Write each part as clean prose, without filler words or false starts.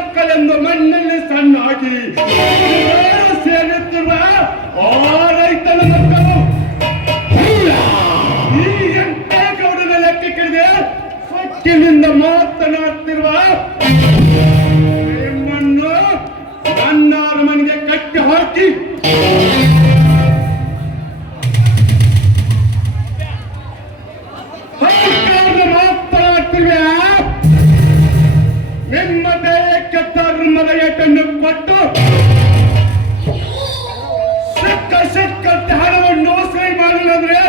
ಮಕ್ಕಳೆಂದು ಮಣ್ಣಲ್ಲಿ ಸಣ್ಣಾಗಿ ಸೇರುತ್ತಿರುವ ಆ ರೈತನ ಮಕ್ಕಳು ಈ ಎಂಟೇಗೌಡನ ಲೆಕ್ಕಕ್ಕಿಳಿದೆ ಸೊಕ್ಕಿನಿಂದ ಮಾತನಾಡ್ತಿರುವ ನಿಮ್ಮನ್ನು ನನ್ನ ಅರಮನೆಗೆ ಕಟ್ಟಿ ಹಾಕಿ ಮಾತನಾಡ್ತಿರುವ ನಿಮ್ಮ ದೇಹಕ್ಕೆ ಧರ್ಮದ ಏಟನ್ನು ಕೊಟ್ಟು ಸಿಕ್ಕ ಹಣವನ್ನು ಸಹಿ ಮಾಡಿದ್ರೆ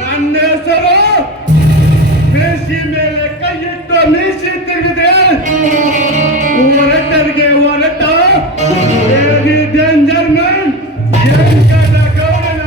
ನನ್ನ ಹೆಸರು ಮೀಸಿ ಮೇಲೆ ಕೈಯಿಟ್ಟು ಮೀಸಿ ತಿರುಗಿದೆ ಹೊರಟರಿಗೆ ಹೊರಟ ಡೇಂಜರ್ ಮ್ಯಾನ್ ಗೌಡನ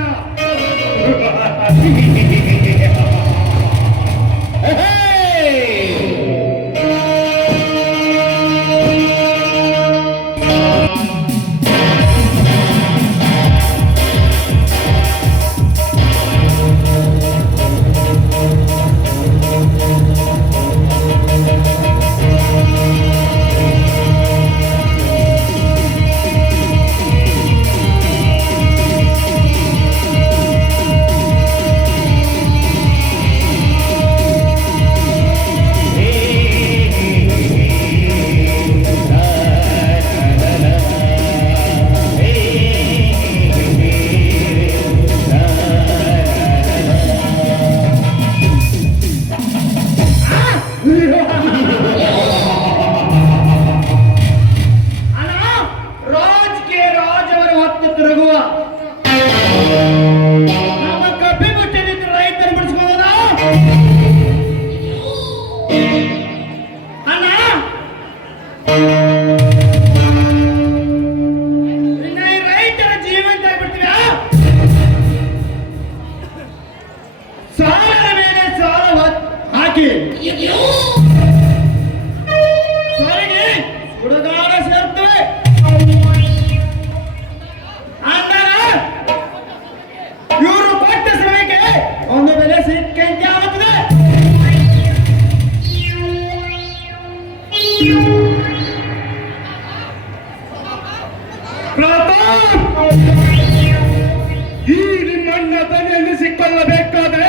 ಈ ನಿಮ್ಮನ್ನ ತಲೆಯಲ್ಲಿ ಸಿಕ್ಕೊಳ್ಳಬೇಕಾದ್ರೆ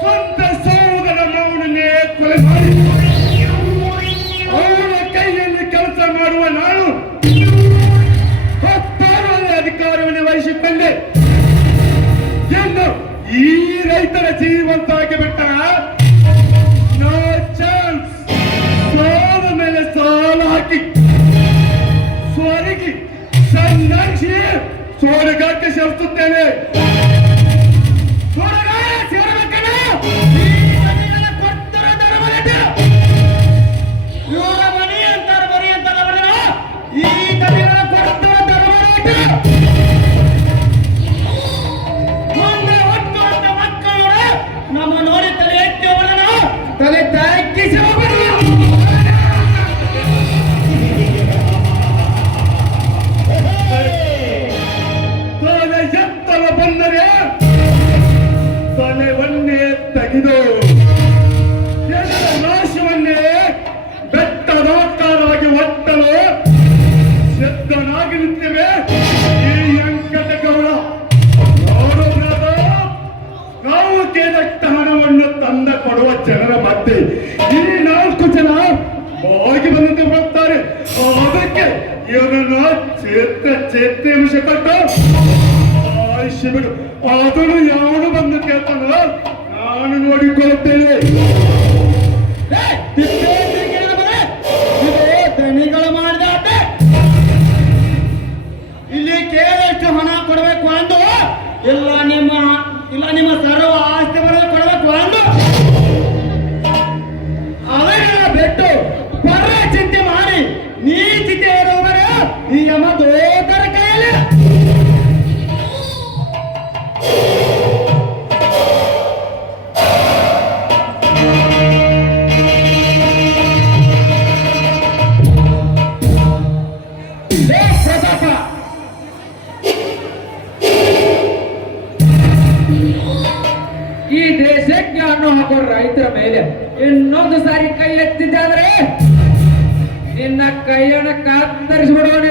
ಸ್ವಂತ ಸಹೋದರ ಮೌನನ್ನೇ ಕೊಲೆ ಮಾಡಿ ಅವನ ಕೈಯಲ್ಲಿ ಕೆಲಸ ಮಾಡುವ ನಾನು ಹತ್ತಾರನೇ ಅಧಿಕಾರವನ್ನು ವಹಿಸಿಕೊಂಡೆ ಎಂದು ಈ ರೈತರ ಜೀವಂತಾಗಿ ಬಿಟ್ಟ ನೋ ಚಾನ್ಸ್ ಸಾಲ ಮೇಲೆ ಸಾಲ ಹಾಕಿ ಸ್ವರ್ಗಿ ಸನ್ನಾಕ್ಷಿ ಸ್ವರ್ಗಕ್ಕೆ ಸೇರಿಸುತ್ತೇನೆ. ಸ್ವರ್ಗ ಸೇರಬೇಕಲ್ಲ ಇವರ ಮನೆ ಅಂತಾರೆ ಮರಿ ಅಂತಾರೆ ಈ ತಲೆಗಳ ಕೊಡ್ತರ ಧರ್ಮರಾಟ ಮುಂದೆ ಹೊತ್ತು ಅಂತ ಮಕ್ಕಳು ನಮ್ಮ ನೋಡಿ ತಲೆ ಎತ್ತಿ ಅವಳನ್ನ ತಲೆ ತಗ್ಗಿಸಿ ಹೋಗಬೇಡ. ಬಂದರೆ ತಲೆವನ್ನೇ ತೆಗೆದು ಜನರ ನಾಶವನ್ನೇ ಬೆಟ್ಟದಾಕಾರವಾಗಿ ಒಟ್ಟಲು ಸಿದ್ಧನಾಗಿ ನಿಂತಿವೆ ಈ ವೆಂಕಟಗೌಡ. ನಾವು ಕೇಳಟ್ಟ ಹಣವನ್ನು ತಂದ ಕೊಡುವ ಜನರ ಮಧ್ಯೆ ಈ 4 ಜನ ಬಾಗಿ ಬಂದಂತೆ ಬರ್ತಾರೆ. ಅದಕ್ಕೆ ಇವರನ್ನು ಚೇತ್ರಾಂಶ ಕೊಟ್ಟು ಬಿಡು ಅದನ್ನು ಯಾವನು ಬಂದು ಕೇಳ್ತಾನಲ್ಲ ನಾನು ನೋಡಿಕೊಳ್ಳುತ್ತೇನೆ. ದಣಿಗಳು ಮಾಡಿದ ಇಲ್ಲಿ ಕೇಳಷ್ಟು ಹಣ ಕೊಡಬೇಕು ಅಂದು ಇಲ್ಲ ನಿಮ್ಮ ಸರ್ವ ಆಸ್ತಿ ಬರಬೇಕು ಕೊಡಬೇಕು ಅಂದು ಅವರೆಲ್ಲ ಬಿಟ್ಟು ಪರ ಚಿಂತೆ ಮಾಡಿ ನೀ ಚಿಂತೆ ಇರುವವರ ಈ ಯಮ ದೋತರ ಕೈಯಲ್ಲಿ ಮೇಲೆ ಇನ್ನೊಂದು ಸಾರಿ ಕೈ ಎತ್ತಿದ್ದಾದ್ರೆ ನಿನ್ನ ಕೈಯನ್ನು ಕತ್ತರಿಸಿಬಿಡೋಣ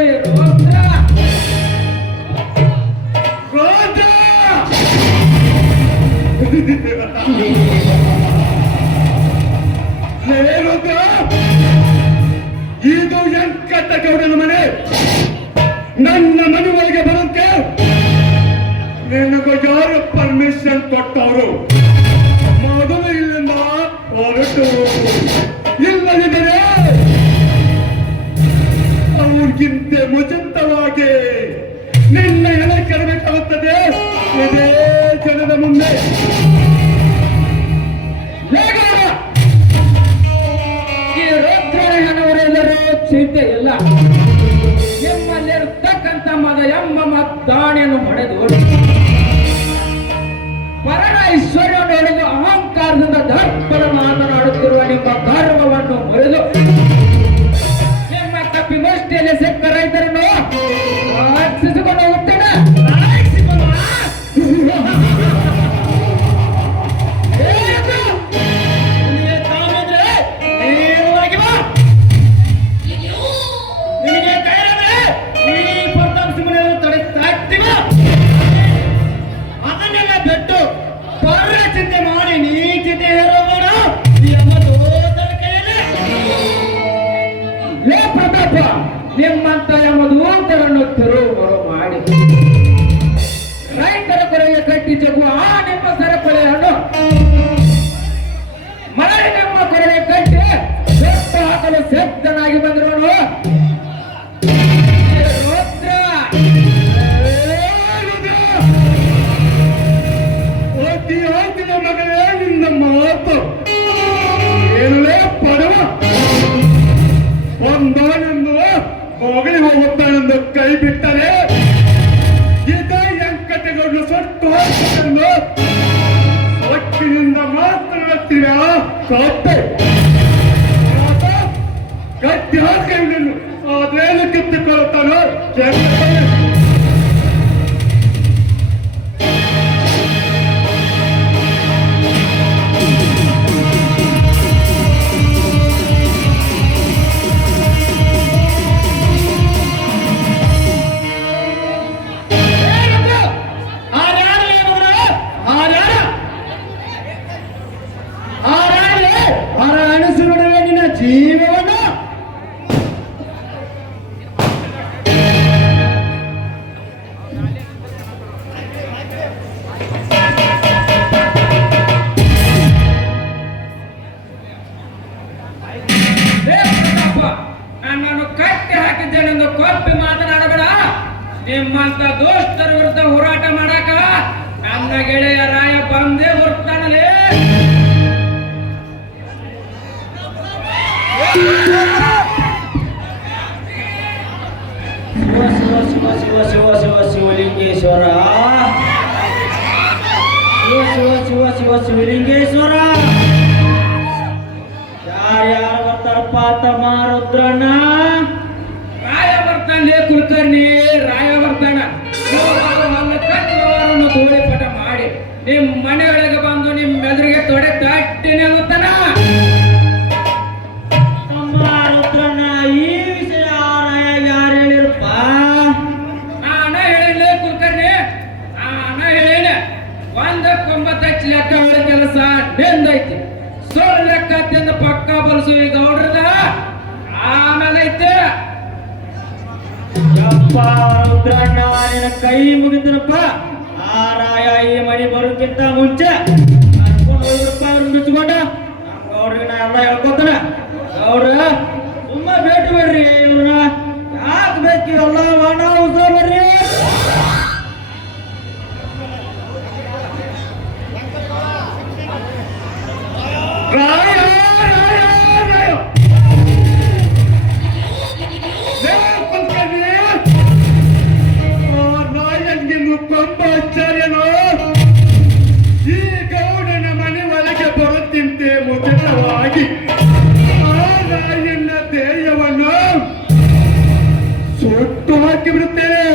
ರುದ್ರ. ಇದು ವೆಂಕಟಗೌಡನ ಮನೆ. ನನ್ನ ಮನೆ ಒಳಗೆ ಬರೋಕೆ ನಿನಗೂ ಯಾರು ಪರ್ಮಿಷನ್ ಕೊಟ್ಟವರು? ಮೊದಲು ಇಲ್ಲಿಂದ ಹೊರಟು, ಇಲ್ಲದಿದ್ದರೆ ಅವ್ರಿಗಿಂತ ಮುಂಚಿತವಾಗಿ ನಿನ್ನ ಎಲೆ ಕೆಡಬೇಕಾಗುತ್ತದೆ ಇದೇ ಜನದ ಮುಂದೆ. ಈ ರುದ್ರಹನವರೆಲ್ಲರೂ ಚಿಂತೆ ಇಲ್ಲ. ನಿಮ್ಮಲ್ಲಿರ್ತಕ್ಕಂಥ ಮದ ಎಂಬ ಮದ್ದಾಣಿಯನ್ನು ಹೊಡೆದು ಪರಣ ಐಶ್ವರ್ಯ ನೋಡಿದು ಅಹಂಕಾರದಿಂದ ದರ್ಪಣ ಮಾತನಾಡುತ್ತಿರುವ ನಿಮ್ಮ ಗರ್ವವನ್ನು ಮುರಿದು ನಿಮ್ಮ ಕಪಿಗೋಷ್ಠಿಯಲ್ಲಿ ಸಿಕ್ಕ ರೈತರನ್ನು ರಕ್ಷಿಸಿಕೊಂಡು ಹೋಗುತ್ತೇನೆ. ನಿಮ್ಮಂತ ಯಮದೂತರನ್ನು ತೆರವು ಮಾಡಿ ರೈತರ ಕೊರೆಗೆ ಕಟ್ಟಿ ಜಗುವ ಆ ನಿಮ್ಮ ಸರಪಳಿಯನ್ನು ಮರಳಿ ನಮ್ಮ ಕೊರೆಗೆ ಕಟ್ಟಿ ಸೆಟ್ಟು ಹಾಕಲು ಸಿದ್ಧನಾಗಿ ಬಂದಿರೋನು ರುದ್ರ. ಮಗನೇ ನಿನ್ನ ಮಾತು ಏನಲೇ ಪಡವ ಒಂದಾನೆಂದು ಹೋಗಲಿ ಹೋಗುತ್ತಾನೆಂದು ಕೈ ಬಿಟ್ಟರೆ ಇದೇ ವೆಂಕಟಗೌಡರು ಸೊಟ್ಟು ಹೋಗುತ್ತೆಂದು ಸೊಕ್ಕಿನಿಂದ ಮಾತನಾಡ್ತೀರಾ? ಕಾಪೆ ಗಟ್ಟಿ ಹಾಕಿಕೊಂಡು ಅದೇನು ಕಿತ್ತುಕೊಳ್ಳುತ್ತಾನೋ ಜೀವವನ್ನು ನನ್ನನ್ನು ಕಟ್ಟಿ ಹಾಕಿದ್ದೇನೆಂದು ಕೊಪ್ಪಿ ಮಾತನಾಡಬೇಡ. ನಿಮ್ಮಂತ ದೋಸ್ತರ ವಿರುದ್ಧ ಹೋರಾಟ ಮಾಡಾಕ ನನ್ನ ಗೆಳೆಯ ರಾಯ ಬಂದೇ ಬರ್ತಾನಲೇ. ಶಿವಲಿಂಗೇಶ್ವರ, ಶಿವಲಿಂಗೇಶ್ವರ, ಯಾರ್ಯಾರು ಬರ್ತಾರಪ್ಪ ತಮ್ಮ ರುದ್ರಣ್ಣ? ರಾಯ ಬರ್ತಾನೆ ಕುಲಕರ್ಣಿ, ರಾಯ ಬರ್ತಾನ. ಕಟ್ಟುವವರನ್ನು ಧೂಳಿಪಟ ಮಾಡಿ ನಿಮ್ ಮನೆಯೊಳಗೆ ಬಂದು ನಿಮ್ಮ ಎದುರಿಗೆ ತೊಡೆ ತಟ್ಟಿ ನಿಲ್ಲುತ್ತಾನ. ಲೆಕ್ಕ ಹೇಳ ಕೆಲಸ ನೆಂದೈತಿ. ಸೋಳು ಲೆಕ್ಕ ತಿಂದ ಪಕ್ಕ ಬಲಸು ಈ ಗೌಡ್ರದ ಆಮೇಲೆ ಐತೆ. ರುದ್ರಣ್ಣ ನಿನ್ನ ಕೈ ಮುಗಿದ್ರಪ್ಪ. ಆ ರಾಯ ಈ ಮನೆ ಬರೋಕ್ಕಿಂತ ಮುಂಚೆ ರೂಪಾಯಿ ಬಿಚ್ಕೊಂಡ ಗೌಡ್ರಿಗೆ ನಾ ಎಲ್ಲ ಹೇಳ್ಕೊತಾನ. ಗೌಡ್ರ ತುಂಬಾ ಭೇಟಿ ಬರ್ರಿ, ಇವ್ರನ್ನ ಯಾಕೆ ಬೇಕು ಎಲ್ಲ ವಾಣ ಉಸ ಬರ್ರಿ. ಕೊಂಬಾಚಾರ್ಯನು ಈ ಗೌಡನ ಮನೆ ಒಳಗೆ ಬರುತ್ತಿಂತೆ ಮುಚಿತವಾಗಿ ಆ ರಾಯಣ್ಣ ದೇಹವನ್ನು ಸುಟ್ಟು ಹಾಕಿ ಬಿಡುತ್ತೇನೆ.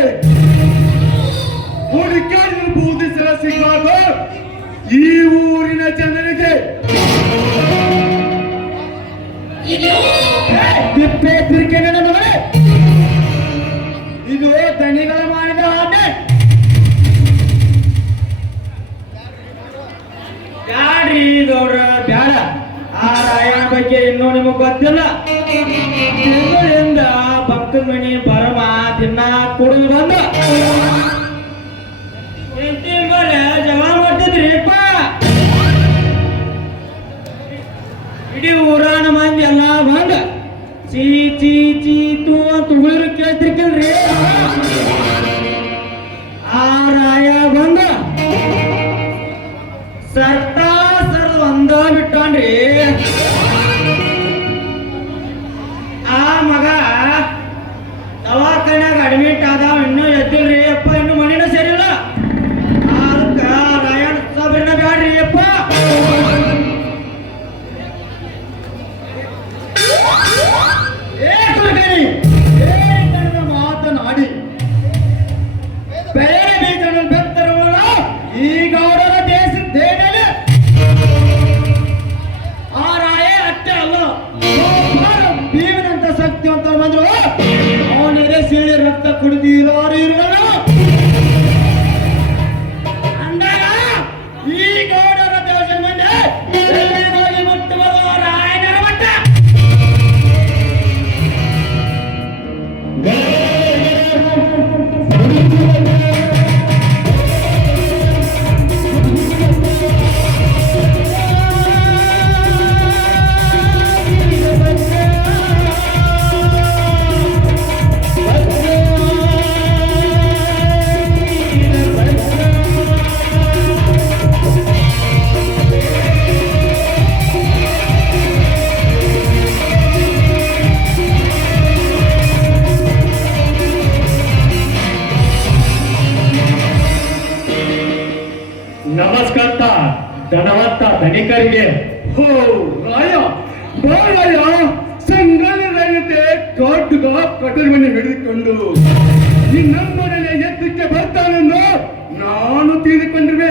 ಹುಡುಕಾಡಿ ಬೂದಿಸಲ ಸಿಕ್ಕಾಗ ಈ ಊರಿನ ಜನರಿಗೆ ಎಚ್ಚರಿಕೆ ನನ್ನ ಮಗನೇ, ಇದು ದನಿಗಳ ಮಾಡಿದ ಆಟೆ. ಬ್ಯಾಡ್ರಿ ಗೌಡ್ರ ಬ್ಯಾಡ. ಆ ರಾಯಣ ಬಗ್ಗೆ ಇನ್ನೂ ನಿಮಗ್ ಗೊತ್ತಿಲ್ಲ. ತಿಂಗಳಿಂದ ಭಕ್ತರ ಮನಿ ಬರಮ ದಿನ ಕುಡಿದು ಬಂದ ಹೆಂಡತಿ ಮೇಲೆ ಜಗಳ ಮಾಡ್ತಿದ್ರಿಪ್ಪ. ಇಡೀ ಊರಾನ ಮಂದಿ ಎಲ್ಲ ಬಂದ ಚೀ ಚೀ ಚೀ ತೂ ಅಂತ ಉಗುಳಿರು ಕೇಳ್ತಿರ್ಕಿಲ್ರಿ. ಆ ರಾಯ ಬಂದ ಸರ್ತಾ ಸರ್ ಒಂದ ಬಿಟ್ಟನ್ರಿ. ಆ ಮಗ ದವಾಖಾನ್ಯಾಗ ಅಡ್ಮಿಟ್ ಆದಾವ, ಇನ್ನೂ ಎದ್ದಿಲ್ರಿ ಅಪ್ಪ, ಇನ್ನು ಮನಿನ ಸೇರಿಲ್ಲ. ಅದಕ್ಕ ರಾಯಣ್ಣ ಸಾಬ್ರಿನ ಬ್ಯಾಡ್ರಿ ಅಪ್ಪ. ಮಾತನಾಡಿ ಬೇರೆ ಬೀಜಗಳನ್ನು ಬೆತ್ತರವಲ್ಲ ಈಗ ಅವರ ದೇಶದ್ದೇನೆ. ಆ ರಾಯ ಅಷ್ಟೇ ಅಲ್ಲ, ಭೀಮನಂತ ಶಕ್ತಿವಂತ ಬಂದ್ರು ಅವನಿಗೆ ಸೀಳಿ ರಕ್ತ ಕುಡಿದಿರೋರು ಇರುವಲ್ಲ. ಅಂದಾಗ ಈ ಗೌಡರ ದೇಶದ ಮಂದಿ ಎಲ್ಲಿಗೋಗಿ ಮುಟ್ಟುವುದು ರಾಯನರ ಮಟ್ಟ. ನಮಸ್ಕಾರ ಧನವಂತ ಧನಿಕರಿಗೆ. ಹೋ ರಾಯ ಬಾಳಯ್ಯ, ಸಂಗನ ರೈತೆ ದೊಡ್ಡ ಕಟಲ್ ಮನೆ ಹಿಡಿದುಕೊಂಡು ನಮ್ಮನೆ ಎತ್ತಕ್ಕೆ ಬರ್ತಾನೆಂದು ನಾನು ತಿಳಿದುಕೊಂಡಿರುವೆ.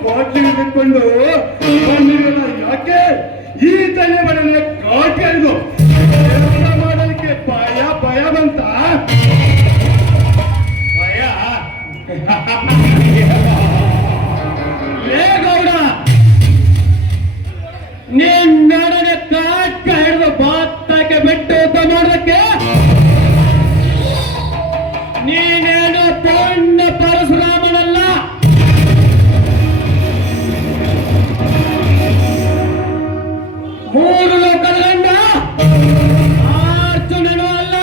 ಕೋಟೆ ಹಿಡಿದುಕೊಂಡು ಬಂದಿರಲ್ಲ, ಯಾಕೆ ಈ ತಲೆ ಮನೆ ಕಾಟಿ ಅರಿದು ಮಾಡೋದಕ್ಕೆ ಭಯ ಭಯ ಬಂತ. ಭಯ ಲೇ ಗೌಡ, ನಿನ್ನೊಡನೆ ಕಾಟ ಹಿಡಿದು ಬಾತ್ತಕ್ಕೆ ಬಿಟ್ಟು ಊಟ ಮಾಡೋದಕ್ಕೆ ನೀನೇನು ಪೌಂಡ ಪರಶುರಾಮನಲ್ಲ. ಮೂರು ಲೋಕದ ಗಂಡ ಅರ್ಜುನನು ಅಲ್ಲ.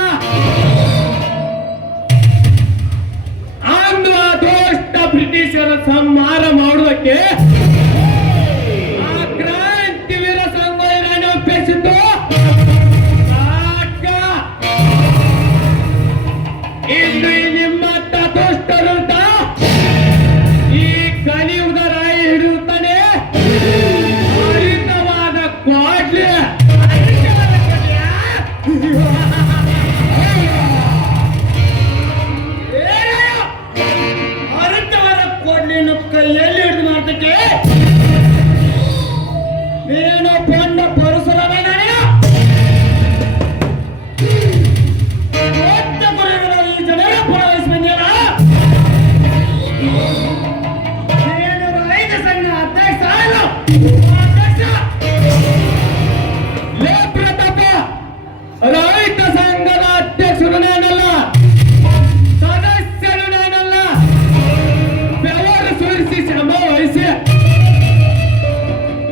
ಅಂದು ಆ ದೋಷ್ಟ ಬ್ರಿಟಿಷರ ಸಂಹಾರ ಮಾಡುವುದಕ್ಕೆ ಆ ಕ್ರಾಂತಿವೀರ ಸಂಗೊಳ್ಳಿನ ಒಪ್ಪಿಸಿದ್ದು ಕಾಕ. ಇಂದು ನಿಮ್ಮತ್ತ ದುಷ್ಟರುಂಟ ಈ ಕಲಿಯುಗದ ರಾಯಿ ಹಿಡಿಯುತ್ತಾನೆ. ಹರಿತವಾದ ಕ್ವಾಡ್ಲೆ ಅರಟವರ ಕೊಡ್ಲಿನ ಕೈಯಲ್ಲಿ ಹಿಡಿದು ಮಾಡ್ತಕ್ಕೆ ನೀನು ಪೊಂಡ ಪರಶುರಾಮ ಈ ಜನರ ಪೊಲೀಸ್ ಬಂದಿಲ್ಲ. ನೀನು ರೈತ ಸಂಘ ಅಧ್ಯಕ್ಷ ಅಲ್ಲ. ಲೇ ಪ್ರತಾಪ, ರೈತ ಸಂಘದ ಅಧ್ಯಕ್ಷರು ನಾನಲ್ಲ, ಸದಸ್ಯರು ನಾನಲ್ಲ. ಬೆವರು ಸುರಿಸಿ ಶ್ರಮ ವಹಿಸಿ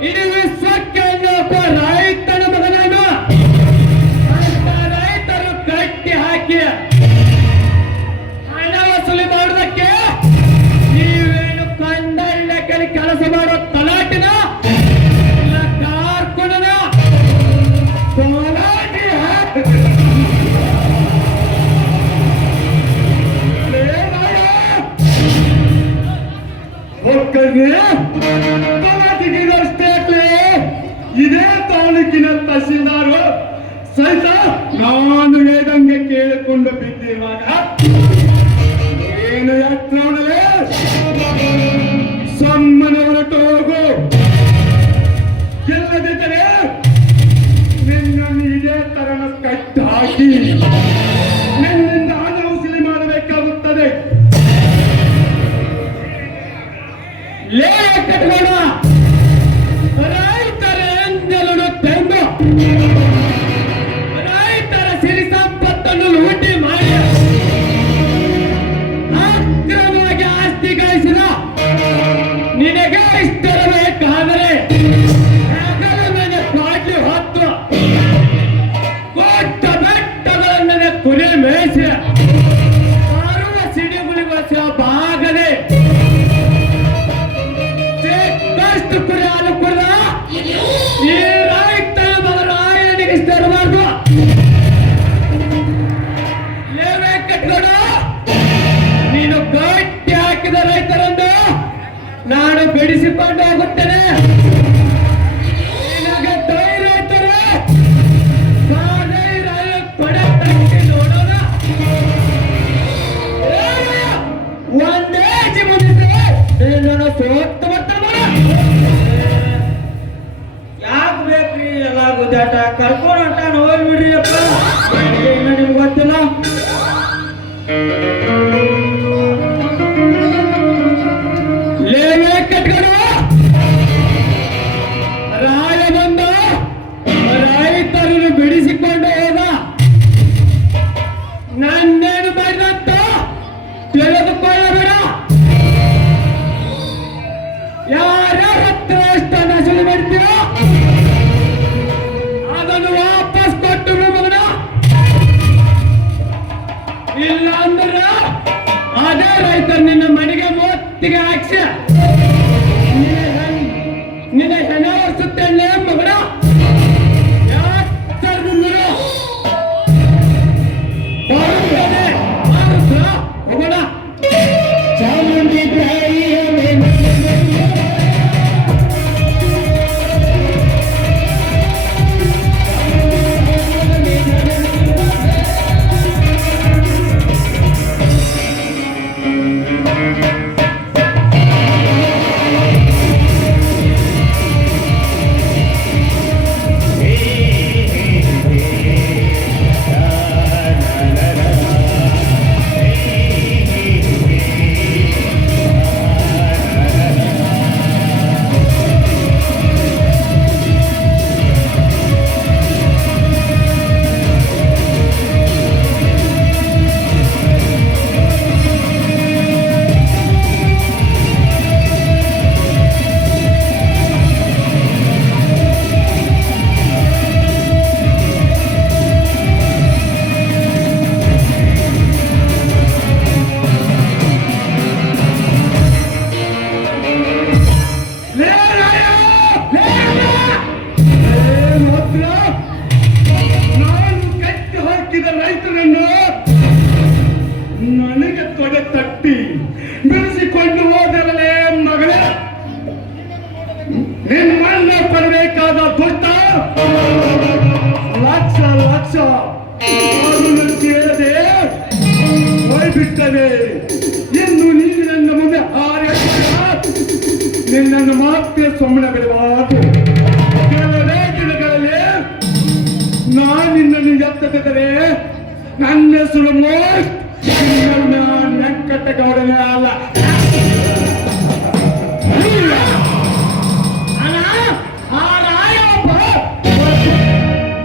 ಇಡೀ ವಿಶ್ವಕ್ಕೆ ಅನ್ನೋಪ ರೈತನ ಮಗನನ್ನು ಅಂತ ರೈತರು ಕಟ್ಟಿ ಹಾಕಿ ಹಣ ವಸೂಲಿ ಮಾಡೋದಕ್ಕೆ ನೀವೇನು ಕಂಡ ಇಲಾಖೆಯಲ್ಲಿ ಕೆಲಸ ಮಾಡೋ ತಲಾಟಿನ ಇಲ್ಲ ಕಾರ್ಕುನನ ತಲಾಟಿ ಇದೇ ತಾಲೂಕಿನ ತಹಸೀಲ್ದಾರು ಸಹಿತ ನಾನು ಹೇಳಿದಂಗೆ ಕೇಳಿಕೊಂಡು ಬಿದ್ದಿರುವಾಗ ಏನು ಯಾತ್ರೆ ಸಮ್ಮನೆ ಹೊರಟು ಹೋಗು. ಇಲ್ಲದಿದ್ದರೆ ನಿನ್ನ ನಿನ್ನನ್ನು ಇದೇ ತರನ ಕಟ್ಟಿ ಹಾಕಿ ನನ್ನಿಂದ ಹಣ ವಸೂಲಿ ಮಾಡಬೇಕಾಗುತ್ತದೆ. ಲೇ ಕಟ್ಬೇಡ, ರೈತರ ಎಂಜಲನ್ನು ತೆಂದು ರೈತರ ಸಿರಿ ಸಂಪತ್ತನ್ನು ಲೂಟಿ ಮಾಡಿ ಅಕ್ರಮವಾಗಿ ಆಸ್ತಿ ಗಳಿಸಿದ ನಿನಗೆ ಇಷ್ಟರಬೇಕಾದರೆ ಹೆಗಲ ಮೇಲೆ ಬಾಟ್ಲಿ ಹೊತ್ತು ಕೊಟ್ಟ ಬೆಟ್ಟಗಳನ್ನು ಕುರಿ ಮೇಯಿಸಿ ಬರುವ ಸಿಡಿಗುಳಿಗೊಳಿಸುವ ಭಾಗದೆ ಚಿಕ್ಕಷ್ಟು ಕುರಿ ಹಾಲು ಕುಡಿದ ಈ ರೈತರ ಮಗನ ಆಯನಿಗೆ ಇಷ್ಟ ಇರಬಾರ್ದು. ಲೇವೆ ಕಟ್ಕೋಣ, ನೀನು ಗಟ್ಟಿ ಹಾಕಿದ ರೈತರನ್ನು ನಾನು ಬಿಡಿಸಿಕೊಂಡು ಹೋಗುತ್ತೇನೆ. ನಿನಗೆ ಧೈರ್ಯ ಇದ್ದರೆ ಕೊಡೆ ತಟ್ಟಿ ನೋಡೋಣ. ಒಂದೇ ಮುಂದಿದ್ರೆ ನಿನ್ನನ್ನು ಸೋತ್ತು ಬರ್ತಾನೆ. ಯಾಕೆ ಬೇಕ್ರಿ ಎಲ್ಲ ಗುದ್ದಾಟ? ಕರ್ಕೊಂಡು ಹೊಂಟ ಹೋಗ್ಬಿಡ್ರಿ ಅಪ್ಪ. ಇನ್ನು ನಿಮ್ಗೆ ಗೊತ್ತಿಲ್ಲ. ಲೇವೆ ಕಟ್ಕೊಂಡು ರಾಯ ಬಂದ ರೈತರನ್ನು ಬಿಡಿಸಿಕೊಂಡು ಹೋದ. ನನ್ನೇನು ಮಾಡಿದಂತ ತಿಳಿದುಕೊಳ್ಳಬೇಡ. ಯಾರ್ಯಾರ ಹತ್ರ ಎಷ್ಟು ನಸಲು ಮಾಡ್ತೀವೋ ಅದನ್ನು ವಾಪಸ್ ಕೊಟ್ಟು ಮಗನ. ಇಲ್ಲ ಅಂದ್ರ ಅದೇ ರೈತರು ನಿನ್ನ ಮನೆಗೆ ಮೊತ್ತಿಗೆ ಹಾಕ್ಸಿ ನಿನ್ನ ಹೆಣ ಒರೆಸುತ್ತೇನೆ ಮಗನ. ಹೋಗೋಣ. ಚಾಮುಂಡಿ ತಾಯಿಯ ನಾನು ಕಟ್ಟಿ ಹಾಕಿದ ರೈತರನ್ನು ನನಗೆ ತೊಡೆ ತಟ್ಟಿ ಬಿಡಿಸಿಕೊಂಡು ಹೋದರಲೇ ಮಗಳೇ. ನಿಮ್ಮನ್ನ ಪಡಬೇಕಾದ ದುಡ್ಡ ಲಕ್ಷ ಲಕ್ಷ ಅದನ್ನು ಕೇಳದೆ ಹೊರಬಿಟ್ಟದೆ. ಇನ್ನು ನೀನು ನನ್ನ ಮುಂದೆ ನಿನ್ನನ್ನು ಮಾತ್ರ ಸುಮ್ಮನೆ ಬಿಡಬಾರದು. ಕೆಲವೇ ದಿನಗಳಲ್ಲಿ ನಾನು ನಿನ್ನನ್ನು ಎತ್ತದಿದ್ದರೆ ನನ್ನ ಹೆಸರು ನೆಕ್ಕಟ್ಟಗೌಡನೇ ಅಲ್ಲ.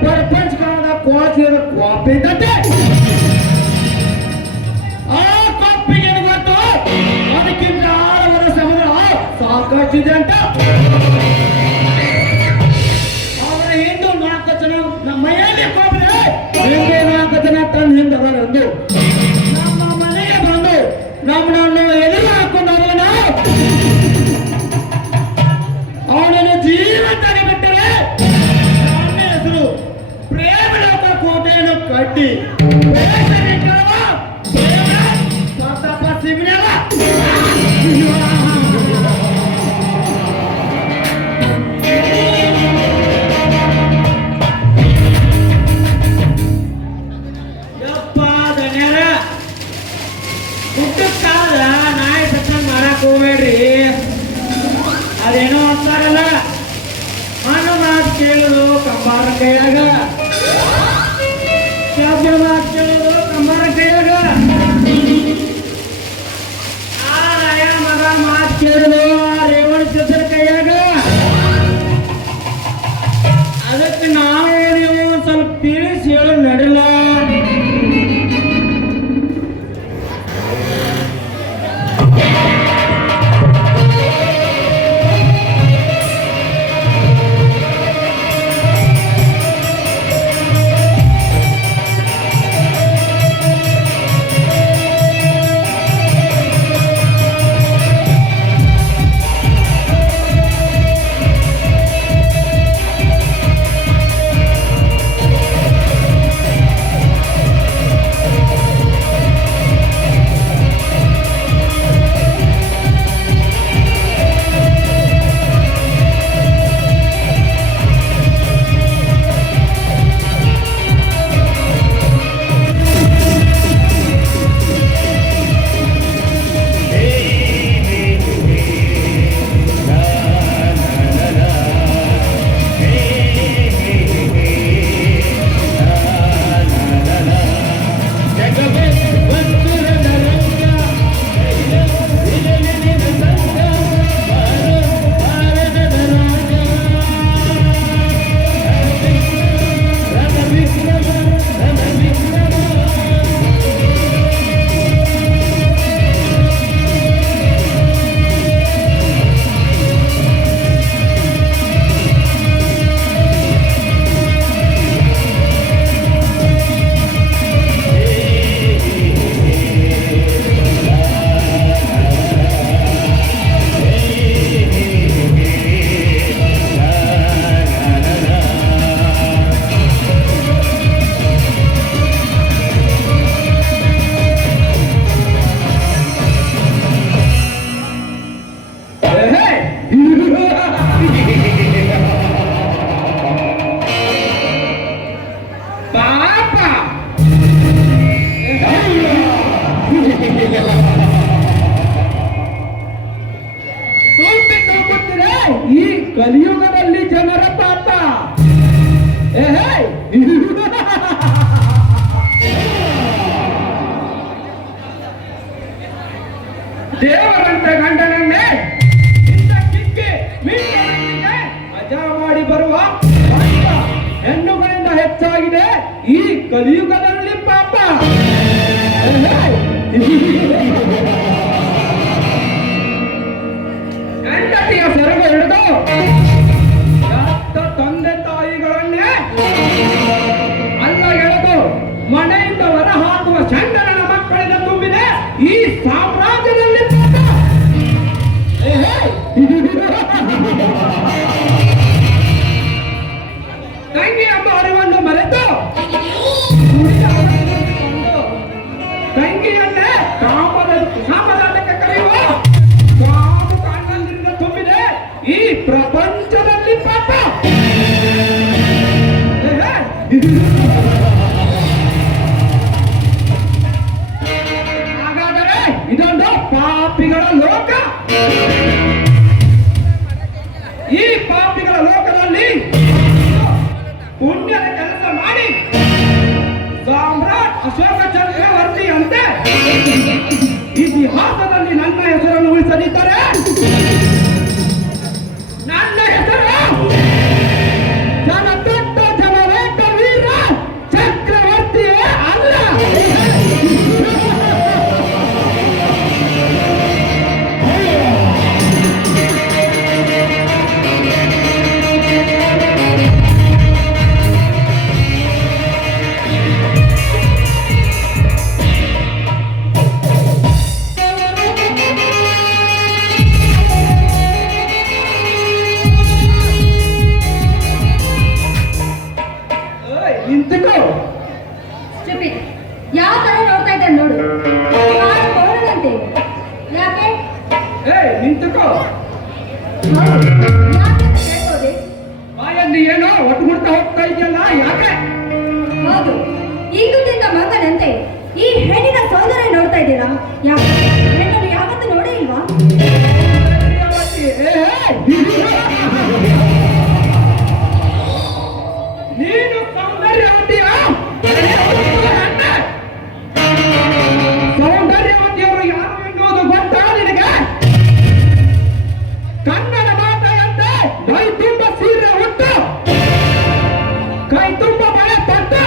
ಪ್ರಪಂಚದ ಕೋಚಿದ ಕಾಪಿ ಇದ್ದತೆ ಆ ಕಾಪಿಗೆ ಗೊತ್ತು. ಅದಕ್ಕಿಂತ 6 ವರ್ಷ ಸಾಕಾಗ್ತಿದೆ ಅಂತ ಅವರ ಹಿಂದೂ 4 ಜನ ನಮ್ಮ ಮನೆಯಲ್ಲಿ ಕೊಬ್ಬರೆ ಹಿಂದೆ 4 ಜನ ತನ್ನ ಹಿಂದೆ ಬರೋದು ನಮ್ಮ ಮನೆಗೆ ಬಂದು ನಮ್ಮನ್ನು ಎದುರು ಹಾಕೊಂಡು ಅವನ ಅವನನ್ನು ಜೀವಂತಾಗಿ ಬಿಟ್ಟರೆ ನನ್ನ ಹೆಸರು ಪ್ರೇಮಲೋಕ ಕೋಟೆಯನ್ನು ಕಟ್ಟಿ ಪ್ರತಾಪ ಸಿಂಹನಲ್ಲ. ಹೋಗ್ಬೇಡ್ರಿ. ಅದೇನೋ ಅಂತಾರಲ್ಲ, ಮಣ್ಣು ಮಾತು ಕೇಳುದು ಕಂಬಾರ ಕೈಯಾಗ ತಿಳಿಸಿ ಹೇಳು ನಡಿಲ್ಲ. ಈ ಕಲಿಯುಗದಲ್ಲಿ ಜನರ ಪಾಪ ದೇವರಂತ ಗಂಡನನ್ನೇ ಇಂಥ ಕಿಕ್ಕಿ ಮೀನುಗಳೊಂದಿಗೆ ಮಜಾ ಮಾಡಿ ಬರುವ ಹೆಣ್ಣುಗಳಿಂದ ಹೆಚ್ಚಾಗಿದೆ ಈ ಕಲಿಯುಗದಲ್ಲಿ ಪಾಪ. ಹೆಂಡತಿಯ ಸೆರಗು ಹಿಡಿದು ತಂದೆ ತಾಯಿಗಳನ್ನೇ ಅಲ್ಲ ಎಳೆದು ಮನೆಯಿಂದ ಹೊರ ಹಾಕುವ ಚಂಡನ ಮಕ್ಕಳಿಂದ ತುಂಬಿದೆ ಈ ಸಾಮ್ರಾಜ್ಯದಲ್ಲಿ ಪಾಪ. ತಂಗಿ ಎಂಬ ಅರಿವನ್ನು ಮರೆತು ತಂಗಿಯನ್ನೇ ಕಾಮದಾಟಕ್ಕೆ ಕರೆಯುವ ಕಾಮು ಕಾರಣದಿಂದ ತುಂಬಿದೆ ಈ ಪ್ರಪಂಚದಲ್ಲಿ ಪಾಪ. ಹಾಗಾದರೆ ಇದೊಂದು ಪಾಪಿಗಳ ಲೋಕ. ಈ ಪಾಪಿಗಳ ಲೋಕದಲ್ಲಿ ಪುಣ್ಯದ ಕೆಲಸ ಮಾಡಿ ಸಾಮ್ರಾಟ್ ಅಶೋಕ ಚಕ್ರವರ್ತಿಯಂತೆ ಇತಿಹಾಸದಲ್ಲಿ ನನ್ನ ಹೆಸರನ್ನು ಉಳಿಸದಿದ್ದರೆ ನನ್ನ ಹೆಸರು ಜನದೊಡ್ಡ ಜನರೇಕ ವೀರ ಚಕ್ರವರ್ತಿಯೇ ಅಲ್ಲ. ನಿಂತುಕೋ. Stupid. ಯಾವ ತರ ನೋಡ್ತಾ ಇದ್ದಾರೆ ನೋಡು. ಪೌರನಂತೆ ಯಾಕೆ ನಿಂತುಕೋ. ಯಾಕೆ ಅಂತ ಕೇಳ್ಬೋದೆ? ಬಾಯಲ್ಲಿ ಏನೋ ಒಟ್ಟುಗುಡ್ತಾ ಹೋಗ್ತಾ ಇದೆಯಲ್ಲ ಯಾಕೆ? ಹೌದು, ಈಗದಿಂದ ಮಗನಂತೆ ಈ ಹೆಣ್ಣಿನ ಸೌಂದರ್ಯ ನೋಡ್ತಾ ಇದ್ದೀರಾ? ಯಾಕೆ ಹೆಣ್ಣನ್ನು ಯಾವತ್ತೂ ನೋಡೇ ಇಲ್ವಾ? ನೀನು ಸೌಂದರ್ಯವತಿಯ ಸೌಂದರ್ಯವತಿಯವರು ಯಾರು ಎನ್ನುವುದು ಗೊತ್ತಾ ನಿನಗೆ? ಕನ್ನಡ ಮಾತೆಯಂತೆ ಕೈ ತುಂಬ ಸೀರೆ ಉಟ್ಟು ಕೈ ತುಂಬ ಬಳೆ ತೊಟ್ಟು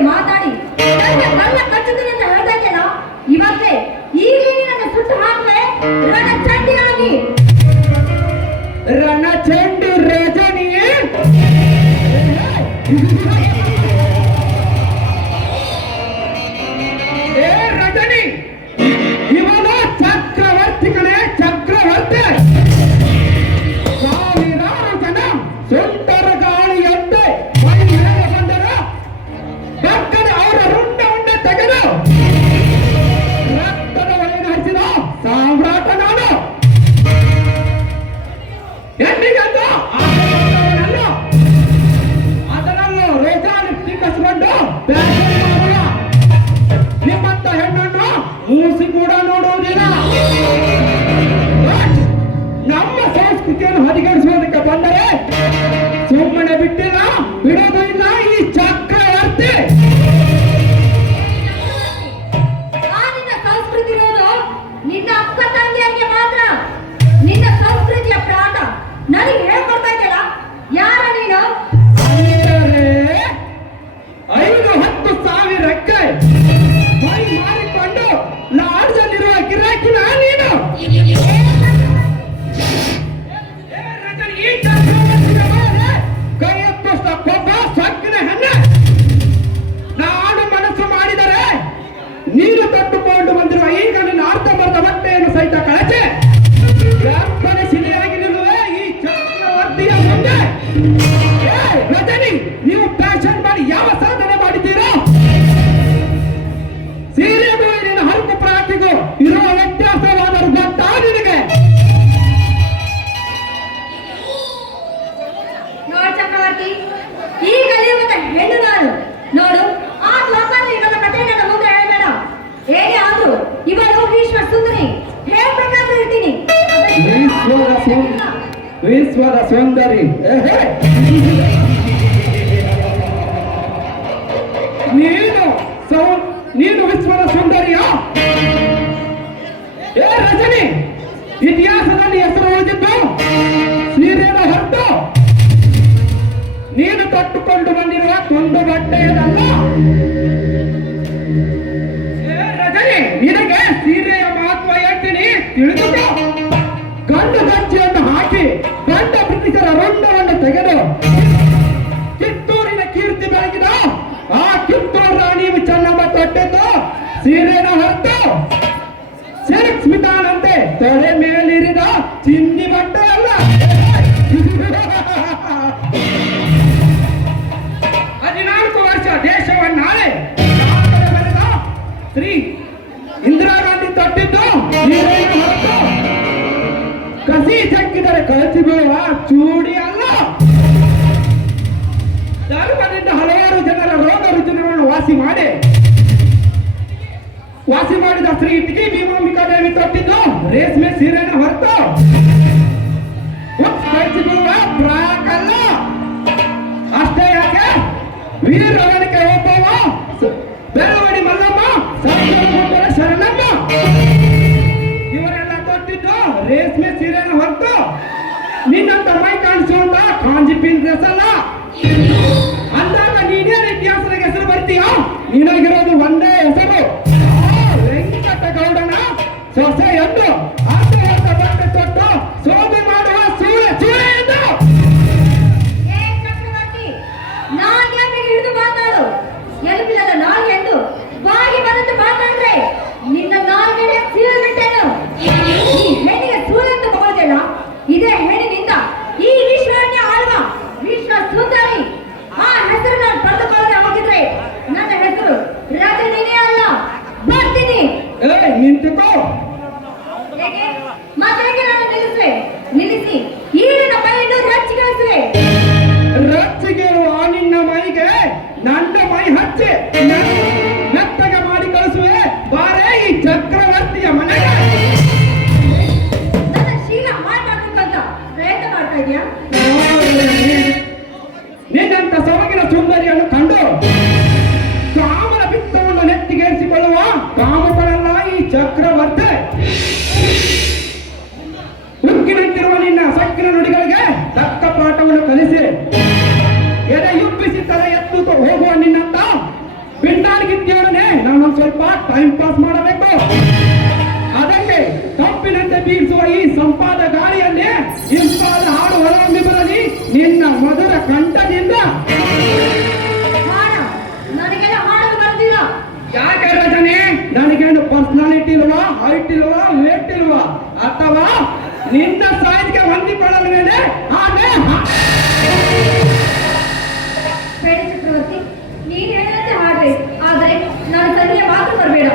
ಬಗ್ಗೆ ಮಾತಾಡಿ ನನ್ನ ಕಲ್ಲ ಕಚ್ಚುತ್ತೀನಿ ಅಂತ ಹೇಳ್ತಾ ಇದ್ದೇನಾ? ಇವತ್ತೇ ಈಗಲೇ ನನ್ನ ಸುಟ್ಟು ಹಾಕ್ಲೆ ರಣಚಂಡಿಯಾಗಿ. ರಣಚಂಡಿ ರಜನಿ ಏ ರಜನಿ, ಇವನು ಚಕ್ರವರ್ತಿ ಕಣೆ, ಚಕ್ರವರ್ತಿ. ಸಾವಿರಾರು ಜನ ಸುಂಟರ ಗಾಳಿಯಂತೆ ಮೈ ಮೇಲೆ ಬಂದರು. ಪಕ್ಕನೆ ಅವರ ರುಂಡ ಉಂಡೆ ತೆಗೆದು ರಕ್ತದ ಹೊಳೆಯನ್ನು ಹರಿಸಿದ ಸಾಮ್ರಾಟ ನಾನು. ಎಲ್ಲಿಗಂದು ಅದರಲ್ಲೂ ರೇಜಾನಿ ತಿಕ್ಕಿಸ್ಕೊಂಡು ನಿಮ್ಮಂತ ಹೆಣ್ಣನ್ನು ಮೂಸಿ ಕೂಡ ನೋಡುವುದಿಲ್ಲ. ನಮ್ಮ ಸಂಸ್ಕೃತಿಯನ್ನು ಹರಿಗಣಿಸುವುದಕ್ಕೆ ಬಂದರೆ ಸುಮ್ಮನೆ ಬಿಟ್ಟಿಲ್ಲ, ಬಿಡೋದು ಇಲ್ಲ ಈ ಚಕ್ರವರ್ತಿ. ನಿನ್ನ ಸಂಸ್ಕೃತಿ ಇರೋದು ನಿನ್ನ ಅಕ್ಕ ತಂಗಿಯರಿಗೆ ಮಾತ್ರ. ನಿನ್ನ ಸಂಸ್ಕೃತಿಯ ಪ್ರಾಣ ನನಗೆ ಹೇಳ್ಕೊಡ್ತಾ ಇದ್ದಲ್ಲ. ಯಾರ ನೀನು? ಅಂದರೆ 5-10 ಸಾವಿರಕ್ಕೆ ಮೈ ಮಾರಿಕೊಂಡು ಲಾಡ್ಜಲ್ಲಿರುವ ಗಿರಾಕಿನ ನೀನು. ಈ ಚಕ್ರವರ್ತಿಯ ಮೇಲೆ ಕೈ ಎತ್ತುವಷ್ಟ ಕೊಬ್ಬ ಸೊಕ್ಕಿನ ಹೆಣ್ಣೆ. ನಾನು ಮನಸ್ಸು ಮಾಡಿದರೆ ನೀನು ತಟ್ಟುಕೊಂಡು ಬಂದಿರುವ ಈಗ ನಿನ್ನ ಅರ್ಧಂಬರ್ಧ ಬಟ್ಟೆಯನ್ನು ಸಹಿತ ಕಳಚೆ ಗರ್ಭಣೆ ಶಿಲೆಯಾಗಿ ನಿಲ್ಲುವೆ ಈ ಚಕ್ರವರ್ತಿಯ ಮುಂದೆ. ಏ ರಜನಿ, ನೀವು ಫ್ಯಾಷನ್ ಮಾಡಿ ಯಾವ ಸಾಧನೆ ಮಾಡಿದ್ದೀರೋ? ಸೀರೆಗೂ ನಿನ್ನ ಹರಕು ಪ್ರಾಟಿಗೂ ಇರುವ ವ್ಯತ್ಯಾಸವಾದರೂ ಗೊತ್ತಾ ನಿನಗೆ? ನೋಡು ಚಕ್ರವರ್ತಿ, ಈ ಕಲಿಯುಗದ ಹೆಣ್ಣು ನಾನು. ನೋಡು, ಆ ದ್ವಾಪರ ಇವಳ ಕಥೆ ನನ್ನ ಮುಂದೆ ಹೇಳ್ಬೇಡ. ಹೇಗೆ ಆದ್ರೂ ಇವಳು ವಿಶ್ವ ಸುಂದರಿ, ಹೇಳ್ಬೇಕಾದ್ರೂ ಇರ್ತೀನಿ. ವಿಶ್ವದ ಸುಂದರಿ. ನೀನು ವಿಶ್ವದ ಸುಂದರಿಯಾ? ಏ ರಜನಿ, ಇತಿಹಾಸದಲ್ಲಿ ಹೆಸರು ಉಳಿದಿದ್ದು ಸೀರೆಯನ್ನು ಹೊರತು ನೀನು ತೊಟ್ಟುಕೊಂಡು ಬಂದಿರುವ ಒಂದು ಬಟ್ಟೆಯದಲ್ಲ. ಏ ರಜನಿ, ನಿನಗೆ ಸೀರೆಯ ಮಹತ್ವ ಹೇಳ್ತೀನಿ, ತಿಳಿದುಕೋ. ಗಂಡು ಗಜ್ಜೆಯನ್ನು ಹಾಕಿ ಗಂಡ ಬ್ರಿಟಿಷರ ರುಂಡವನ್ನು ತೆಗೆದು ಕಿತ್ತೂರಿನ ಕೀರ್ತಿ ಬೆಳಗಿದ ಆ ಕಿತ್ತೂರು ರಾಣಿ ಚೆನ್ನಮ್ಮ ತೊಟ್ಟಿದ್ದು ಸೀರೆನ ಹೊರತು ಸಿಲ್ಕ್ ಸ್ಮಿತಾನಂತೆ ತಲೆ ಮೇಲಿರಿದ ಚಿನ್ನಿ ಬಟ್ಟೆ ಅಲ್ಲ. 14 ವರ್ಷ ದೇಶವನ್ನಾಳೆ ಬೆಳೆದ ಶ್ರೀ ಇಂದಿರಾ ಗಾಂಧಿ ತೊಟ್ಟಿದ್ದು ಸೀರೆನ ಹೊರತು ಕಸಿ ಜಕ್ಕಿದರೆ ಕಳಚಿ ಬೀಳುವ ಚೂಡಿ ಅಲ್ಲ. ಧರ್ಮದಿಂದ ಹಲವಾರು ಜನರ ರೋಗ ರುಜಿನಗಳನ್ನು ವಾಸಿ ಮಾಡಿದ ಶ್ರೀ ಇಟಗಿ ಭೀಮಾಂಬಿಕಾ ದೇವಿ ತೊಟ್ಟಿದ್ದು ರೇಷ್ಮೆ ಸೀರೆನ ಹೊರತು ಕಳಚಿ ಬೀಳುವ ಫ್ರಾಕ್ ಅಲ್ಲ. ಅಷ್ಟೇ ಯಾಕೆ, ವೀರವನಿಕೆ ಒಬ್ಬವ ಬೆಳವಡಿ ಮಲ್ಲಮ್ಮ, ಸರಸ್ವತಿ ಶರಣಮ್ಮ ಇವರೆಲ್ಲ ತೊಟ್ಟಿದ್ದು ರೇಷ್ಮೆ ಸೀರೆನ ಹೊರತು ನಿನ್ನಂತ ಮೈ ಕಾಣಿಸುವಂತ ಕಾಂಜಿ ಪಿನ್ ಡ್ರೆಸ್ ಅಲ್ಲ. ಅಂದಾಗ ನೀನೇನು ಇತಿಹಾಸದ ಹೆಸರು ಬರ್ತೀಯ? ನಿನಗಿರೋದು ಒಂದೇ ಹೆಸರು, ವೆಂಕಟಗೌಡನ ಸೊಸೆ ಎಂದು. ಅರ್ಧ ಬಟ್ಟೆ ತೊಟ್ಟು ಸೋದೆ ಮಾಡುವ ಸೂಳೆ ಎಂದು. ಏ ಚಕ್ರವರ್ತಿ, ನಾಲ್ಗೆ ಹಿಡಿದು ಮಾತಾಡು. ಎಲುಬಿಲ್ಲದ ನಾಲ್ಗೆ ಎಂದು ಬಾಗಿ ಬಂದಂತೆ ಮಾತಾಡ್ರೆ ನಿನ್ನ ನಾಲ್ಗೆನೆ ಸೀಳು ಬಿಟ್ಟೇನು? ಈ ಹೆಣ್ಣಿಗೆ ಸೂಳೆಂದು ತಗೊಳ್ತೇನ? ಇದೇ ಹೆಣ್ಣಿನಿಂದ ಈ ವಿಶ್ವವನ್ನೇ ಆಳುವ ವಿಶ್ವ ಸುಂದರಿ ಆ ಹೆಸರು ನಾನು ಪಡೆದುಕೊಳ್ಳದೆ ಹೋಗಿದ್ರೆ ನನ್ನ ಹೆಸರು ರಜನಿನೇ ಅಲ್ಲ. ಬರ್ತೀನಿ. ನಿಂತುಕೋ. ಹೇಗೆ ಮತ್ತೆ ನಾನು ನಿಲ್ಲಿಸಿ ಈಗಿನ ಮೈಯನ್ನು ರಚ್ಚಿಗಳಿಸುವೆ. ರಚ್ಚಿಗೆರುವ ನಿನ್ನ ಮೈಗೆ ನನ್ನ ಮೈ ಹಚ್ಚಿ ಮೆತ್ತಗೆ ಮಾಡಿ ಕಳಿಸುವೆ. ಬಾರೇ ಈ ಚಕ್ರವರ್ತಿಯ ಮನೆಗೆ. ನನ್ನ ಶೀಲ ಮಾಡ್ಬೇಕಂತ ಪ್ರಯತ್ನ ಮಾಡ್ತಾ ಇದೀಯಾ? ನಿನ್ನಂತ ಸೊರಗಿನ ಸುಂದರಿಯನ್ನು ಕಂಡು ಕಾಮನ ಪಿತ್ತವನ್ನು ನೆತ್ತಿಗೇರಿಸಿಕೊಳ್ಳುವ ಕಾಮಗಳಲ್ಲ ಈ ಚಕ್ರವರ್ತಿ. ಉಕ್ಕಿನಂತಿರುವ ನಿನ್ನ ಸಕ್ಕಿನ ನುಡಿಗಳಿಗೆ ತಕ್ಕ ಪಾಠವನ್ನು ಕಲಿಸಿ ಎದೆ ಯುಬ್ಬಿಸಿ ತಲೆ ಎತ್ತು ಹೋಗುವ ನಿನ್ನಂತ ಒಂದ್ ಸ್ವಲ್ಪ ಟೈಮ್ ಪಾಸ್ ಮಾಡಬೇಕು. ಅದಕ್ಕೆ ಕಪ್ಪಿನಂತೆ ಬೀಗಿಸುವ ಈ ಸಂಪಾದ ಗಾಳಿಯನ್ನೇ ಇಂಪಾದ ಹಾಡು ಹೊರಹೊಮ್ಮಿ ಬರಲಿ ನಿನ್ನ ಮಧುರ ಕಂಠದಿಂದ. ಹಾಡ ನನಗೆಲ್ಲ ಹಾಡಲು ಬರುದಿಲ್ಲ. ಯಾಕೆ ರಚನೆ? ನನಗೇನು ಪರ್ಸನಾಲಿಟಿ ಇಲ್ವಾ, ಹೈಟ್ ಇಲ್ವಾ, ವೇಟ್ ಇಲ್ವಾ, ಅಥವಾ ನಿನ್ನ ಸಾಹಿತ್ಯ ಹೊಂದಿಕೊಳ್ಳಲು ಮೇಲೆ ಹಾಗೆ ಬೇಡ ಚಕ್ರವರ್ತಿ, ನೀನ್ ಹೇಳಿದಂತೆ ಹಾಡ್ಬೇಕು, ಆದ್ರೆ ನಾನು ಸಂಜೆ ಮಾತ್ರ ಬರಬೇಡ.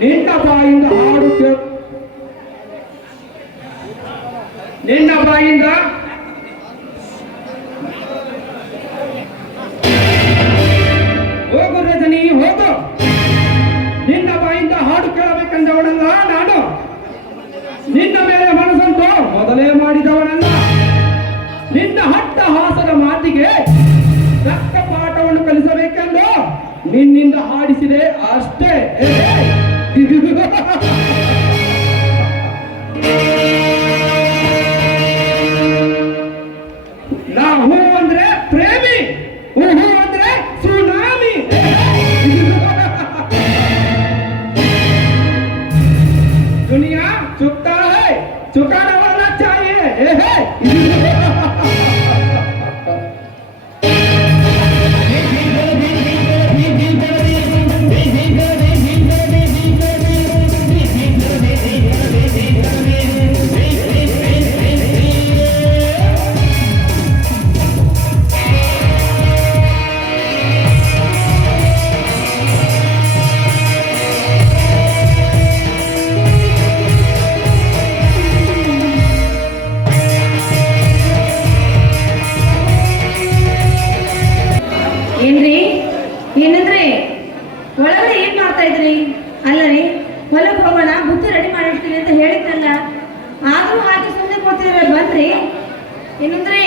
ನಿನ್ನ ಬಾಯಿಂದ ಹಾಡು ನಿನ್ನ ಬಾಯಿಂದ ಹೋಗು ರಜನಿ ಹೋಗು. ನಿನ್ನ ಬಾಯಿಂದ ಹಾಡು ಕೇಳಬೇಕೆಂದವನಲ್ಲ ನಾನು. ನಿನ್ನ ಮೇಲೆ ಮನಸ್ಸಂತೂ ಮೊದಲೇ ಮಾಡಿದವನಲ್ಲ. ನಿನ್ನ ಹಟ್ಟಹಾಸದ ಮಾತಿಗೆ ತಕ್ಕ ಪಾಠವನ್ನು ಕಲಿಸಬೇಕೆಂದು ನಿನ್ನಿಂದ ಹಾಡಿಸಿದೆ ಅಷ್ಟೇ. ನಾ ಹೂ ಅಂದ್ರೆ ಪ್ರೇಮಿ, ಹೂ ಅಂದ್ರೆ ಸುನಾಮಿ. दुनिया चुकता है, चुकाने वाला चाहिए. ಏನ್ರಿ ಏನಂದ್ರೆ ಒಳಗಡೆ ಏನ್ ಮಾಡ್ತಾ ಇದ್ರಿ? ಅಲ್ಲರಿ ಹೊಲಕ್ಕೆ ಹೋಗೋಣ, ಬುತ್ತಿ ರೆಡಿ ಮಾಡಿರ್ತೀನಿ ಅಂತ ಹೇಳಿದ್ನಲ್ಲ, ಆದ್ರೂ ಹಾಗೆ ಸುಮ್ಮನೆ ಕೂತಿದ್ರೆ ಬಂದ್ರಿ ಏನಂದ್ರೆ?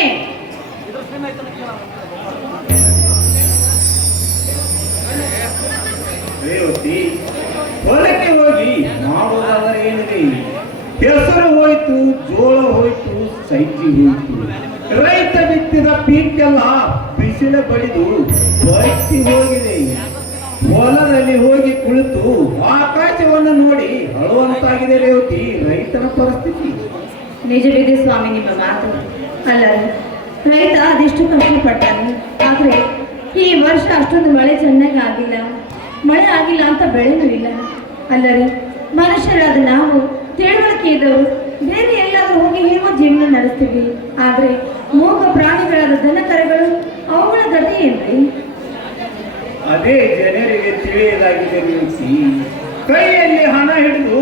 ಹೊಲಕ್ಕೆ ಹೋಗಿ ಮಾಡೋದಾದ್ರೆ ಏನಿದೆ? ಹೆಸರು ಹೋಯ್ತು, ಜೋಳ ಹೋಯ್ತು, ಸೈಜಿ ಹೋಯ್ತು. ರೈತ ಬಿತ್ತಿದ ಪೀಕೆಲ್ಲ ಬಿಸಿಲ ಬಡಿದು ಬೈತಿ ಹೋಗಿದೆ. ಹೊಲದಲ್ಲಿ ಹೋಗಿ ಕುಳಿತು ಆಕಾಶವನ್ನು ನೋಡಿ ಅಳುವಂತಾಗಿದೆ ರೇವತಿ ರೈತನ ಪರಿಸ್ಥಿತಿ. ನಿಜವಿದೆ ಸ್ವಾಮಿ ನಿಮ್ಮ ಮಾತು. ಅಲ್ಲ ರೈತ ಅದೆಷ್ಟು ಕಷ್ಟಪಡ್ತಾನೆ, ಆದ್ರೆ ಈ ವರ್ಷ ಅಷ್ಟೊಂದು ಮಳೆ ಚೆನ್ನಾಗಿ ಆಗಿಲ್ಲ. ಮಳೆ ಆಗಿಲ್ಲ ಅಂತ ಬೆಳೆನೂ ಇಲ್ಲ. ಅಲ್ಲರಿ ಮನುಷ್ಯರಾದ ನಾವು ತಿಳುವಳಿಕೆ ಇದ್ದವರು ಬೇರೆ ಎಲ್ಲಾದ್ರೂ ಹೋಗಿ ಹೇಗೋ ಜೀವನ ನಡೆಸ್ತೀವಿ. ಆದ್ರೆ ಮೂಗ ಪ್ರಾಣಿಗಳಾದ ದನಕರಗಳು ಅವುಗಳ ಗತಿ ಏನ್ರಿ? ಅದೇ ಜನರಿಗೆ ತಿಳಿಯದಾಗಿದೆ ನಿಲ್ಲಿಸಿ. ಕೈಯಲ್ಲಿ ಹಣ ಹಿಡಿದು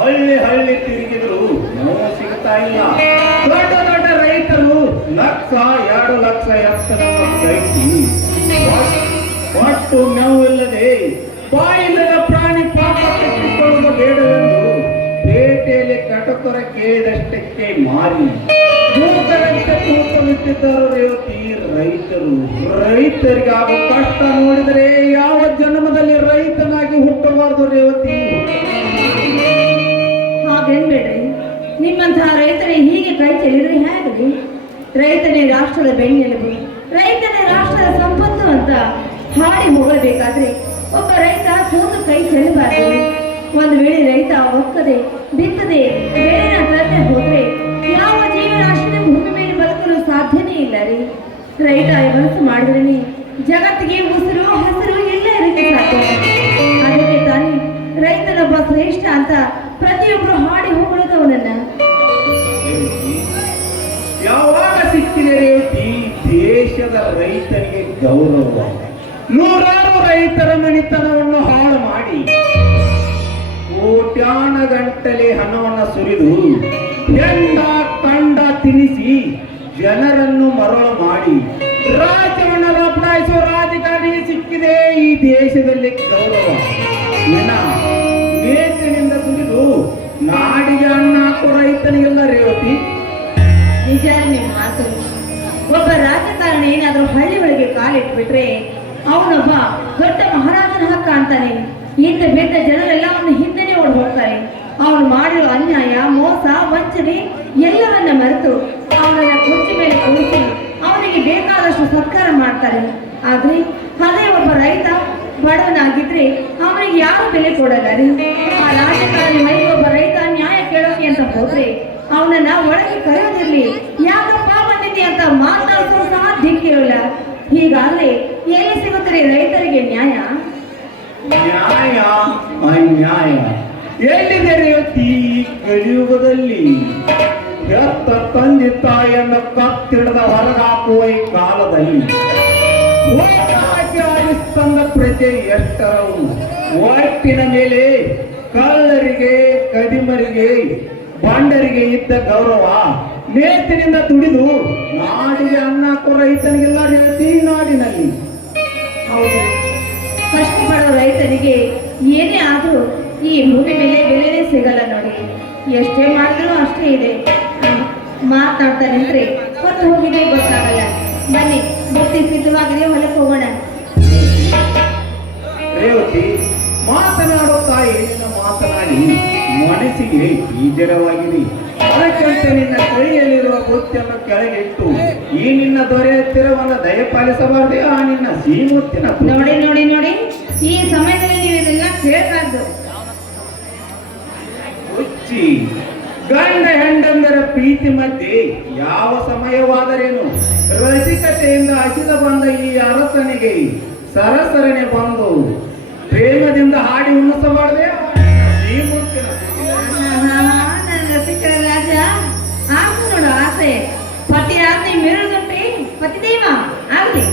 ಹಳ್ಳಿ ಹಳ್ಳಿ ತಿರುಗಿದ್ರು ನೋವು ಸಿಗ್ತಾ ಇಲ್ಲ. ದೊಡ್ಡ ದೊಡ್ಡ ರೈತರು 1,00,000, 2 ಲಕ್ಷ ಎತ್ತರೈತಿ ಒಟ್ಟು ನೋವಿಲ್ಲದೆ ಬಾಯಿಲ್ಲದ ಪ್ರಾಣಿ ಪಾಪ ಕಟ್ಟಿಕೊಳ್ಳುವುದು ಬೇಡವೆಂದು ಪೇಟೆಯಲ್ಲಿ ಕಟುಕರ ಕೇಳಿದಷ್ಟಕ್ಕೆ ಮಾರಿ ಮೂಕರಂತೆ ತೂಕವಿಟ್ಟಿದ್ದರು ರೇವತಿ ರೈತರು. ರೈತರಿಗಾಗುವ ಕಷ್ಟ ನೋಡಿದರೆ ಯಾವ ಜನ್ಮದಲ್ಲಿ ರೈತನಾಗಿ ಹುಟ್ಟಬಾರದು ರೇವತಿ. ಹಾಗೇನ್ಬೇಡ್ರಿ, ನಿಮ್ಮಂತಹ ರೈತರೇ ಹೀಗೆ ಕೈ ಚೆಲ್ಲಿದ್ರೆ ಹೇಗ್ರಿ? ರೈತನೇ ರಾಷ್ಟ್ರದ ಬೆನ್ನೆಲುಬು, ರೈತನೇ ರಾಷ್ಟ್ರದ ಸಂಪತ್ತು ಅಂತ ಹಾಡಿ ಹೋಗಬೇಕಾದ್ರೆ ಒಬ್ಬ ರೈತ ಸೋತು ಕೈ ಚೆಲ್ಲಬಾರದು. ಒಂದು ವೇಳೆ ರೈತ ಒಕ್ಕದೆ ಬಿತ್ತದೆ ಬೆಳೆನ ತರದೆ ಹೋದ್ರೆ ಯಾವ ಜೀವರಾಶಿನ ಭೂಮಿ ಮೇಲೆ ಬದುಕಲು ಸಾಧ್ಯನೇ ಇಲ್ಲ ರೀ. ರೈತ ಮನಸ್ಸು ಮಾಡಿದ್ರೆ ಜಗತ್ತಿಗೆ ಉಸಿರು ಹಸಿರು ಎಲ್ಲ ಇರಕ್ಕೆ ಸಾಧ್ಯ. ಅದಕ್ಕೆ ತಾನೇ ರೈತನೊಬ್ಬ ಶ್ರೇಷ್ಠ ಅಂತ ಪ್ರತಿಯೊಬ್ಬರು ಹಾಡಿ ಹೋಗುವುದವನನ್ನ. ಯಾವಾಗ ಸಿಕ್ಕಿದೆ ರೇವತಿ ದೇಶದ ರೈತರಿಗೆ ಗೌರವ? ನೂರಾರು ರೈತರ ಮಣಿತನವನ್ನು ಹಾಳು ಮಾಡಿ ಕೋಟ್ಯಾನ ಗಂಟಲೆ ಹಣವನ್ನು ಸುರಿದು ಹೆಂಡ ಕಂಡ ತಿನ್ನಿಸಿ ಜನರನ್ನು ಮರಳು ಮಾಡಿ ರಾಜ್ಯವನ್ನು ಲಪಡಾಯಿಸುವ ರಾಜಕಾರಣಿಗೆ ಸಿಕ್ಕಿದೆ ಈ ದೇಶದಲ್ಲಿ ಗೌರವ. ವೇತನಿಂದ ಸುರಿದು ನಾಡಿಗೆ ಅನ್ನ ಹಾಕುವ ರೈತನಿಗೆಲ್ಲ ರೇವತಿ. ನಿಜ ನಿಮ್ಮ ಮಾತು. ಒಬ್ಬ ರಾಜಕಾರಣಿ ಏನಾದ್ರೂ ಹಳ್ಳಿ ಒಳಗೆ ಕಾಲಿಟ್ಬಿಟ್ರೆ ಅವನೊಬ್ಬ ದೊಡ್ಡ ಮಹಾರಾಜನ ಹಕ್ಕ ಅಂತಾನೆ. ಇಂದ ಬೆದ್ದ ಜನರೆಲ್ಲ ಅವನ ಹಿಂದೆನೆ ಓಡಿ ಹೋಗ್ತಾರೆ. ಅವನು ಮಾಡಿರೋ ಅನ್ಯಾಯ, ಮೋಸ, ವಂಚನೆ ಎಲ್ಲವನ್ನ ಮರೆತು ಅವನನ್ನ ಕುರ್ಚಿ ಮೇಲೆ ಕೂರಿಸಿ ಅವನಿಗೆ ಬೇಕಾದಷ್ಟು ಸತ್ಕಾರ ಮಾಡ್ತಾರೆ. ಆದ್ರೆ ಅದೇ ಒಬ್ಬ ರೈತ ಬಡವನಾಗಿದ್ರೆ ಅವನಿಗೆ ಯಾರು ಬೆಲೆ ಕೊಡಲ್ಲ ರೀ. ಆ ರಾಜಕಾರಣಿ ಮನೆಗೆ ಒಬ್ಬ ರೈತ ನ್ಯಾಯ ಕೇಳೋಕೆ ಅಂತ ಹೋದ್ರೆ ಅವನನ್ನ ಒಳಗೆ ಕರೆಯೋದಿರ್ಲಿ, ಯಾಕಪ್ಪ ಬಂದಿದ್ದಿ ಅಂತ ಮಾತಾಡಿಸೋ ಸಹ ದಿಕ್ಕಿರೋಲ್ಲ. ಹೀಗಾದ್ರೆ ಎಲ್ಲಿ ಸಿಗುತ್ತದೆ ರೈತರಿಗೆ ನ್ಯಾಯ? ನ್ಯಾಯ ಅನ್ಯಾಯ ಎಲ್ಲಿದೆ ರೇವತಿ ಕಲಿಯುಗದಲ್ಲಿ? ಹೆತ್ತ ತಂದೆ ತಾಯಿಯನ್ನು ಕತ್ತಿಡದ ಹೊರಗಾಕುವ ಈ ಕಾಲದಲ್ಲಿ ತಂದ ಪ್ರಜೆ ಎಷ್ಟರವು ಒಟ್ಟಿನ ಮೇಲೆ ಕಳ್ಳರಿಗೆ ಕದಿಮರಿಗೆ ಬಾಂಡರಿಗೆ ಇದ್ದ ಗೌರವ ನೇತಿನಿಂದ ದುಡಿದು ನಾಡಿಗೆ ಅನ್ನ ಕೊರ ರೈತನಿಗೆಲ್ಲ ಹೇಳ್ತಿ ನಾಡಿನಲ್ಲಿ. ಹೌದು, ಕಷ್ಟಪಡೋ ರೈತನಿಗೆ ಏನೇ ಆದ್ರೂ ಈ ಭೂಮಿ ಮೇಲೆ ಬೆಲೆನೇ ಸಿಗಲ್ಲ ನೋಡಿ. ಎಷ್ಟೇ ಮಾಡಿದ್ರು ಅಷ್ಟೇ ಇದೆ. ಮಾತಾಡ್ತಾ ನಿಂತ್ರೆ ಹೊತ್ತು ಹೋಗಿದೆ ಗೊತ್ತಾಗಲ್ಲ. ಬನ್ನಿ, ಬುತ್ತಿ ಸಿದ್ಧವಾಗಿದೆ, ಹೊಲಕ್ಕೆ ಹೋಗೋಣ. ರೇವತಿ, ಮಾತನಾಡೋ ತಾಯಿ ನಿನ್ನ ಮಾತನಾಡಿ ಮನಸ್ಸಿಗೆ ಈಜರವಾಗಿದೆ. ಅದಕ್ಕಂತೆ ನಿನ್ನ ಕೈಯಲ್ಲಿರುವ ಬುತ್ತಿಯನ್ನು ಕೆಳಗಿಟ್ಟು ಈ ನಿನ್ನ ದೊರೆ ಹತ್ತಿರವನ್ನು ದಯಪಾಲಿಸಬಾರದೆ ಆ ನಿನ್ನ ಶ್ರೀಮೂರ್ತಿನ ನೋಡಿ ನೋಡಿ ನೋಡಿ, ಈ ಸಮಯದಲ್ಲಿ ನೀವು ಇದೆಲ್ಲ ಕೇಳಬಾರ್ದು. ಹುಚ್ಚಿ, ಗಂಡ ಹೆಂಡಂದರ ಪ್ರೀತಿ ಮಧ್ಯೆ ಯಾವ ಸಮಯವಾದರೇನು ರಸಿಕತೆಯಿಂದ ಹಸಿದ ಬಂದ ಈ ಅರಸನಿಗೆ ಸರಸರನೆ ಬಂದು ಪ್ರೇಮದಿಂದ ಹಾಡಿ ಉಣಿಸಬಾರದೆ ಶ್ರೀಮೂರ್ತಿನ ನನ್ನ ರಸಿಕರ ರಾಜ, ಆಗ ನೋಡು ಆಸೆ. ಪತಿ ಆಸೆ ಮೆರುಳುಗಂಟೆ ಪತಿದೇವ ಆಗಲಿ.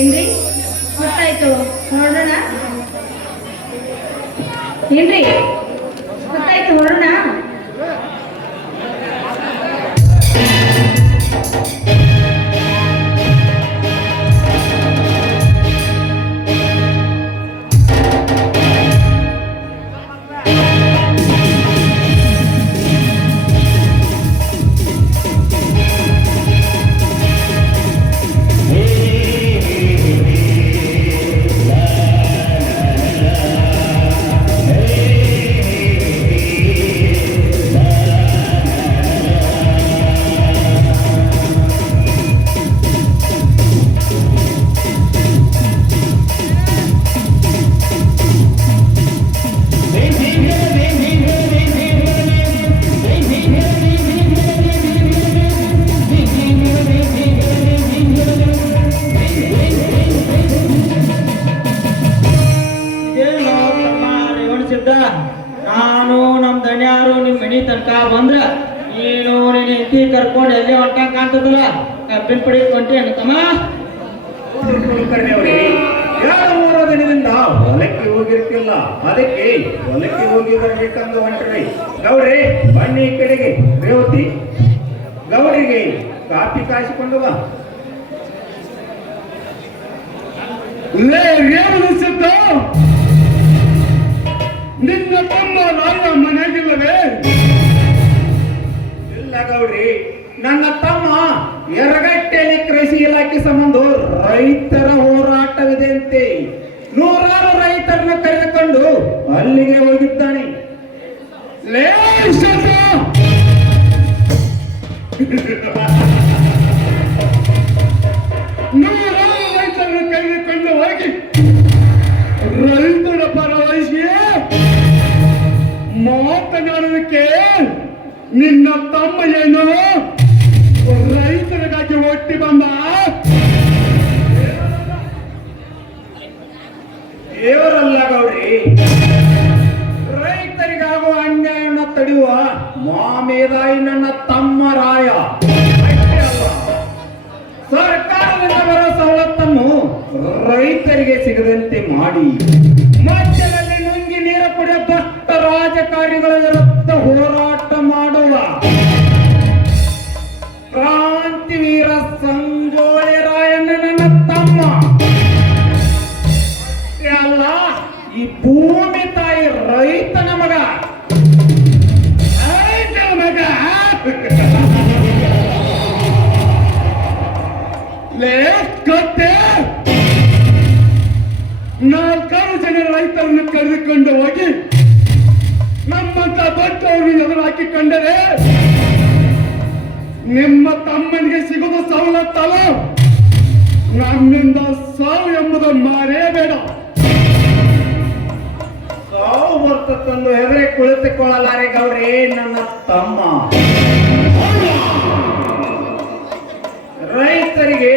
ಏನ್ರಿ ಗೊತ್ತಾಯ್ತು ಹೊರಡೋಣ ಏನ್ರಿ ಗೊತ್ತಾಯ್ತು ಹೊರಡೋಣ ನಾನು ನಮ್ ದಣ್ಯಾರು ನಿಮ್ ಮನಿ ತನಕ ಬಂದ್ರ ನೀನು ನಿನ್ನ ಹೆಂಡತಿ ಕರ್ಕೊಂಡು ಎಲ್ಲಿ ಹೊಂಟಂಗ್ ಕಾಣ್ತದಲ್ಲ ಕಬ್ಬಿನ ಪಡಿ ಹೊಂಟಿ ತಮ್ಮ ಕುಲಕರ್ಣಿಯವರೇ 2-3 ದಿನದಿಂದ ಹೊಲಕ್ಕೆ ಹೋಗಿರ್ತಿಲ್ಲ, ಅದಕ್ಕೆ ಹೊಲಕ್ಕೆ ಹೋಗಿ ಬರ್ಬೇಕಂದು ಹೊಂಟ್ರಿ. ಗೌಡ್ರಿ ಬನ್ನಿ ಈ ಕಡೆಗೆ. ರೇವತಿ ಗೌಡ್ರಿಗೆ ಕಾಫಿ ಕಾಯಿಸಿಕೊಂಡು ಬಾ. ರೇವಣಿಸಿದ್ದ ನಿನ್ನ ತಮ್ಮ ರಾಯ ಮನೆಗಿಲ್ಲವೇ? ಇಲ್ಲ ಗೌಡ್ರಿ, ನನ್ನ ತಮ್ಮ ಎರಗಟ್ಟೆಯಲ್ಲಿ ಕೃಷಿ ಇಲಾಖೆ ಸಂಬಂಧ ರೈತರ ಹೋರಾಟವಿದೆಯಂತೆ. 100 ರೈತರನ್ನು ಕರೆದುಕೊಂಡು ಅಲ್ಲಿಗೆ ಹೋಗಿದ್ದಾನೆ. ರೈತರನ್ನು ಕರೆದುಕೊಂಡು ಹೋಗಿ ರೈತರ ಪರವಹಿಸಿ ಮಾತನಾಡೋದಕ್ಕೆ ನಿನ್ನ ತಮ್ಮ ಏನು ರೈತರಿಗಾಗಿ ಒಟ್ಟಿ ಬಂದ? ದೇವರಲ್ಲ ಗೌಡ್ರಿ, ರೈತರಿಗಾಗುವ ಅನ್ಯಾಯವನ್ನು ತಡೆಯುವ ಮಾಮೇದಾಯಿ ನನ್ನ ತಮ್ಮ ರಾಯ. ಅಷ್ಟೇ ಅಲ್ಲ, ಸರ್ಕಾರದಿಂದ ಬರೋ ಸವಲತ್ತನ್ನು ರೈತರಿಗೆ ಸಿಗದಂತೆ ಮಾಡಿ ಮಧ್ಯದಲ್ಲಿ ನುಂಗಿ ನೀರು ಕುಡಿಯುವ ಭಕ್ತ ರಾಜಕಾರಣಿಗಳ ವಿರುದ್ಧ ಹೋರಾಟ ಮಾಡುವ ಕ್ರಾಂತಿವೀರ ಸಂಗೊಳ್ಳಿ ರಾಯಣ್ಣ ನನ್ನ ತಮ್ಮ. ಅಲ್ಲ, ಈ ಭೂಮಿ ತಾಯಿ ರೈತನ ಮಗ. ರೈತನ ಮಗ ಕತ್ತೆ 4 ಜನ ರೈತರನ್ನು ಕರೆದುಕೊಂಡು ಹೋಗಿ ನಮ್ಮಂತ ದೊಡ್ಡವ್ರನ್ನ ಎದುರು ಹಾಕಿಕೊಂಡರೆ ನಿಮ್ಮ ತಮ್ಮನಿಗೆ ಸಿಗುವ ಸವಲತ್ತಲ್ಲ, ನಮ್ಮಿಂದ ಸಾವು ಎಂಬುದು ಮಾರೇಬೇಡ. ಸಾವು ಬರ್ತಕ್ಕಂದು ಹೆದರಿ ಕುಳಿತುಕೊಳ್ಳಲಾರೆ ಗೌರಿ ನನ್ನ ತಮ್ಮ. ರೈತರಿಗೆ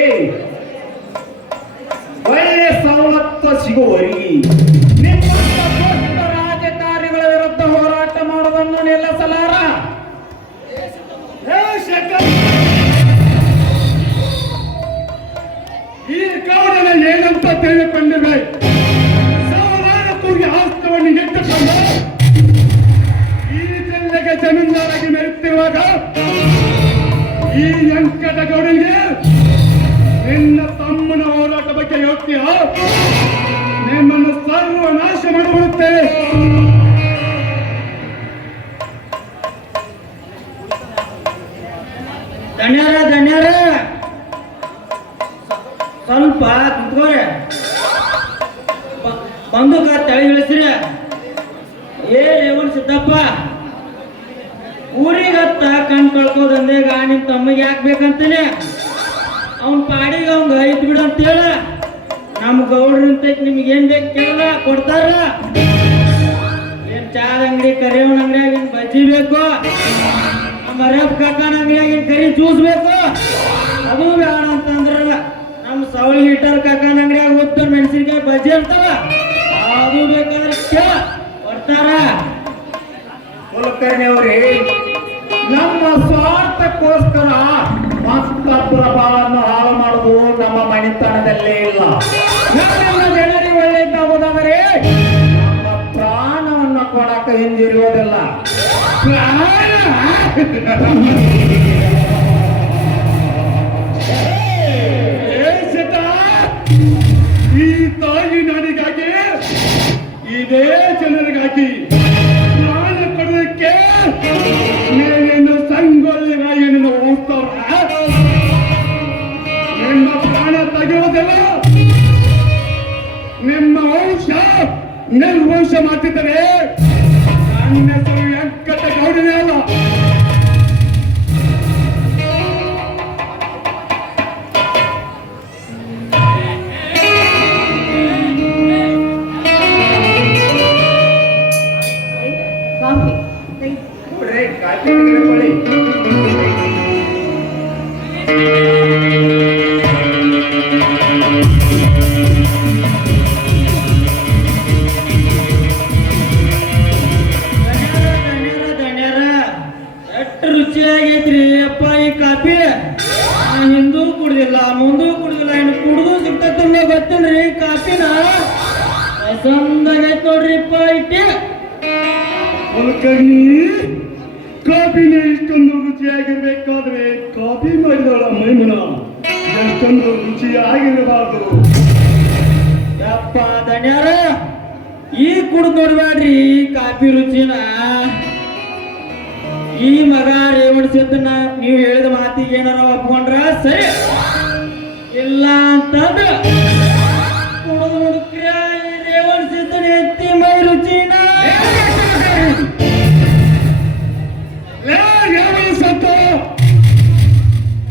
ಒಳ್ಳೆ ಸವಲತ್ತು ಸಿಗುವವರಿಗೆ ನಿಮ್ಮಂತ ದೊಡ್ಡ ರಾಜಕಾರಣಿಗಳ ವಿರುದ್ಧ ಹೋರಾಟ ಮಾಡುವುದನ್ನು ನಿಲ್ಲಿಸಲಾರ. ಈ ಕಾರಣ ಏನಂತ ತಿಳಿದುಕೊಂಡಿವೆ? ಸಾವಿರಾರು ಕೋಟಿ ಆಸ್ತವನ್ನು ಇಟ್ಟುಕೊಂಡು ಈ ಜಿಲ್ಲೆಗೆ ಜಮೀನ್ದಾರಾಗಿ ಮೆರೆಯುತ್ತಿರುವಾಗ ಈ ವೆಂಕಟಗೌಡನಿಗೆ ನಿನ್ನ ತಮ್ಮನ ಹೋರಾಟ ಬಗ್ಗೆ ಯೋಗ್ಯ ನಿಮ್ಮನ್ನು ಸರ್ವನಾಶ ಮಾಡಿಬಿಡುತ್ತೇವೆ. ಧನ್ಯರ ಸ್ವಲ್ಪ ಕುತ್ಕೋರೆ, ಬಂದೂಕ ತಳಿ ಇಳಿಸ್ರಿ. ರೇವಣ್ ಸಿದ್ದಪ್ಪ, ಊರಿಗತ್ತ ಕಣ್ ಕಳ್ಕೋದಂದೇಗ ನಿಮ್ ತಮ್ಮಗೆ ಯಾಕೆ ಬೇಕಂತಾನೆ ಅವನ್ ಪಾಡಿಗೆ ಅವಂಗ ಇದ್ ಬಿಡು ಅಂತೇಳ. ನಮ್ ಗೌಡ್ರಂತ ನಿಮ್ಗೆ ಏನ್ ಬೇಕು ಕೇಳ ಕೊಡ್ತಾರ. ಏನ್ ಚಾದ ಅಂಗಡಿ ಕರಿಯವನ ಅಂಗಡಿಯಾಗಿನ್ ಬಜ್ಜಿ ಬೇಕು, ನಮ್ಮ ಅರಬ್ ಕಾಕನ ಅಂಗಡಿಯಾಗಿನ ಕರಿ ಜ್ಯೂಸ್ ಬೇಕು, ಅದು ಬೇಡ ಅಂತಂದ್ರಲ್ಲ. ನಮ್ಮ ಸವಳಿ ಹೀಟರ್ ಕಾಕನ ಅಂಗಡಿಯಾಗ ಉದ್ದ ಮೆಣಸಿನ್ಕಾಯಿ ಬಜ್ಜಿ ಇರ್ತಾವ, ಅದು ಬೇಕಾದ್ರೆ ಕೊಡ್ತಾರ. ಕುಲಕರ್ಣಿಯವರೇ, ನಮ್ಮ ಸ್ವಾರ್ಥಕ್ಕೋಸ್ಕರ ಮತ್ತೊಬ್ಬರ ಬಾಳನ್ನು ಹಾಳು ಮಾಡುವುದು ನಮ್ಮ ಮನೆತನದಲ್ಲೇ ಇಲ್ಲ. ನಾವೆಲ್ಲ ಜನರಿಗೆ ಒಳ್ಳೆಯದಾಗೋದಾದರೆ ನಮ್ಮ ಪ್ರಾಣವನ್ನು ಕೊಡಕ ಹಿಂದಿರುವುದಿಲ್ಲ. ಈ ತಾಯಿ ನಾಡಿಗಾಗಿ ಇದೇ ಜನರಿಗಾಗಿ ಪ್ರಾಣ ಕೊಡೋದಕ್ಕೆ ನೀನೇನು ಸಂಗೊಳ್ಳಿಗಾಗಿ ಹೋಗ್ತಾರ ನಿಮ್ಮ ಪ್ರಾಣ ತೆಗೆಯುವುದಿಲ್ಲ. ನಿಮ್ಮ ವಂಶ ನಿರ್ವಂಶ ಮಾಡ್ತಿದ್ದಾರೆ. ನನ್ನ ಹೆಸರು ವೆಂಕಟ ಗೌಡನೇ ಅಲ್ಲ. ಕಾಫಿ ನೋಡ್ರಿ ಕಾಫಿ ತೆಗೆದುಕೊಳ್ಳಿ. ಧನ್ಯರ ಎಷ್ಟು ರುಚಿಯಾಗೈತ್ರಿ ಅಪ್ಪ ಈ ಕಾಫಿ. ನಾ ಹಿಂದೂ ಕುಡ್ದಿಲ್ಲ ಮುಂದೂ ಕುಡ್ದಿಲ್ಲ, ಇನ್ನು ಕುಡ್ದು ಸಿಗ್ತಲ್ಲ ಗೊತ್ತಿಲ್ರಿ ಈ ಕಾಫಿನ. ಚಂದಾಗೈತ್ ನೋಡ್ರಿಪ್ಪ ಇಟ್ಟಿ. ಕುಲಕರ್ಣಿ, ಕಾಫಿನೇ ಇಷ್ಟೊಂದು ರುಚಿಯಾಗಿರ್ಬೇಕಾದ್ರೆ ಕಾಫಿ ಮಾಡಿದವಳ ಮೈಮುನ ಎಷ್ಟೊಂದು ರುಚಿಯಾಗಿರಬಾರ್ದು. ಯಪ್ಪ ಧನ್ಯರ ಈ ಕುಡ್ದು ನೋಡ್ಬೇಡ್ರಿ ಈ ಕಾಫಿ ರುಚಿನ. ಈ ಮಗ ರೇವಣಿಸಿದ್ದನ್ನ ನೀವು ಹೇಳಿದ ಮಾತಿಗೆ ಏನಾರ ಒಪ್ಕೊಂಡ್ರ ಸರಿ, ಇಲ್ಲ ಅಂತಂದ್ರ ಕುಡಿದು ಹುಡುಕ್ರ ಈ ರೇವಣಿಸಿದ್ದನ ಎತ್ತಿ ಮೈ ರುಚಿನ.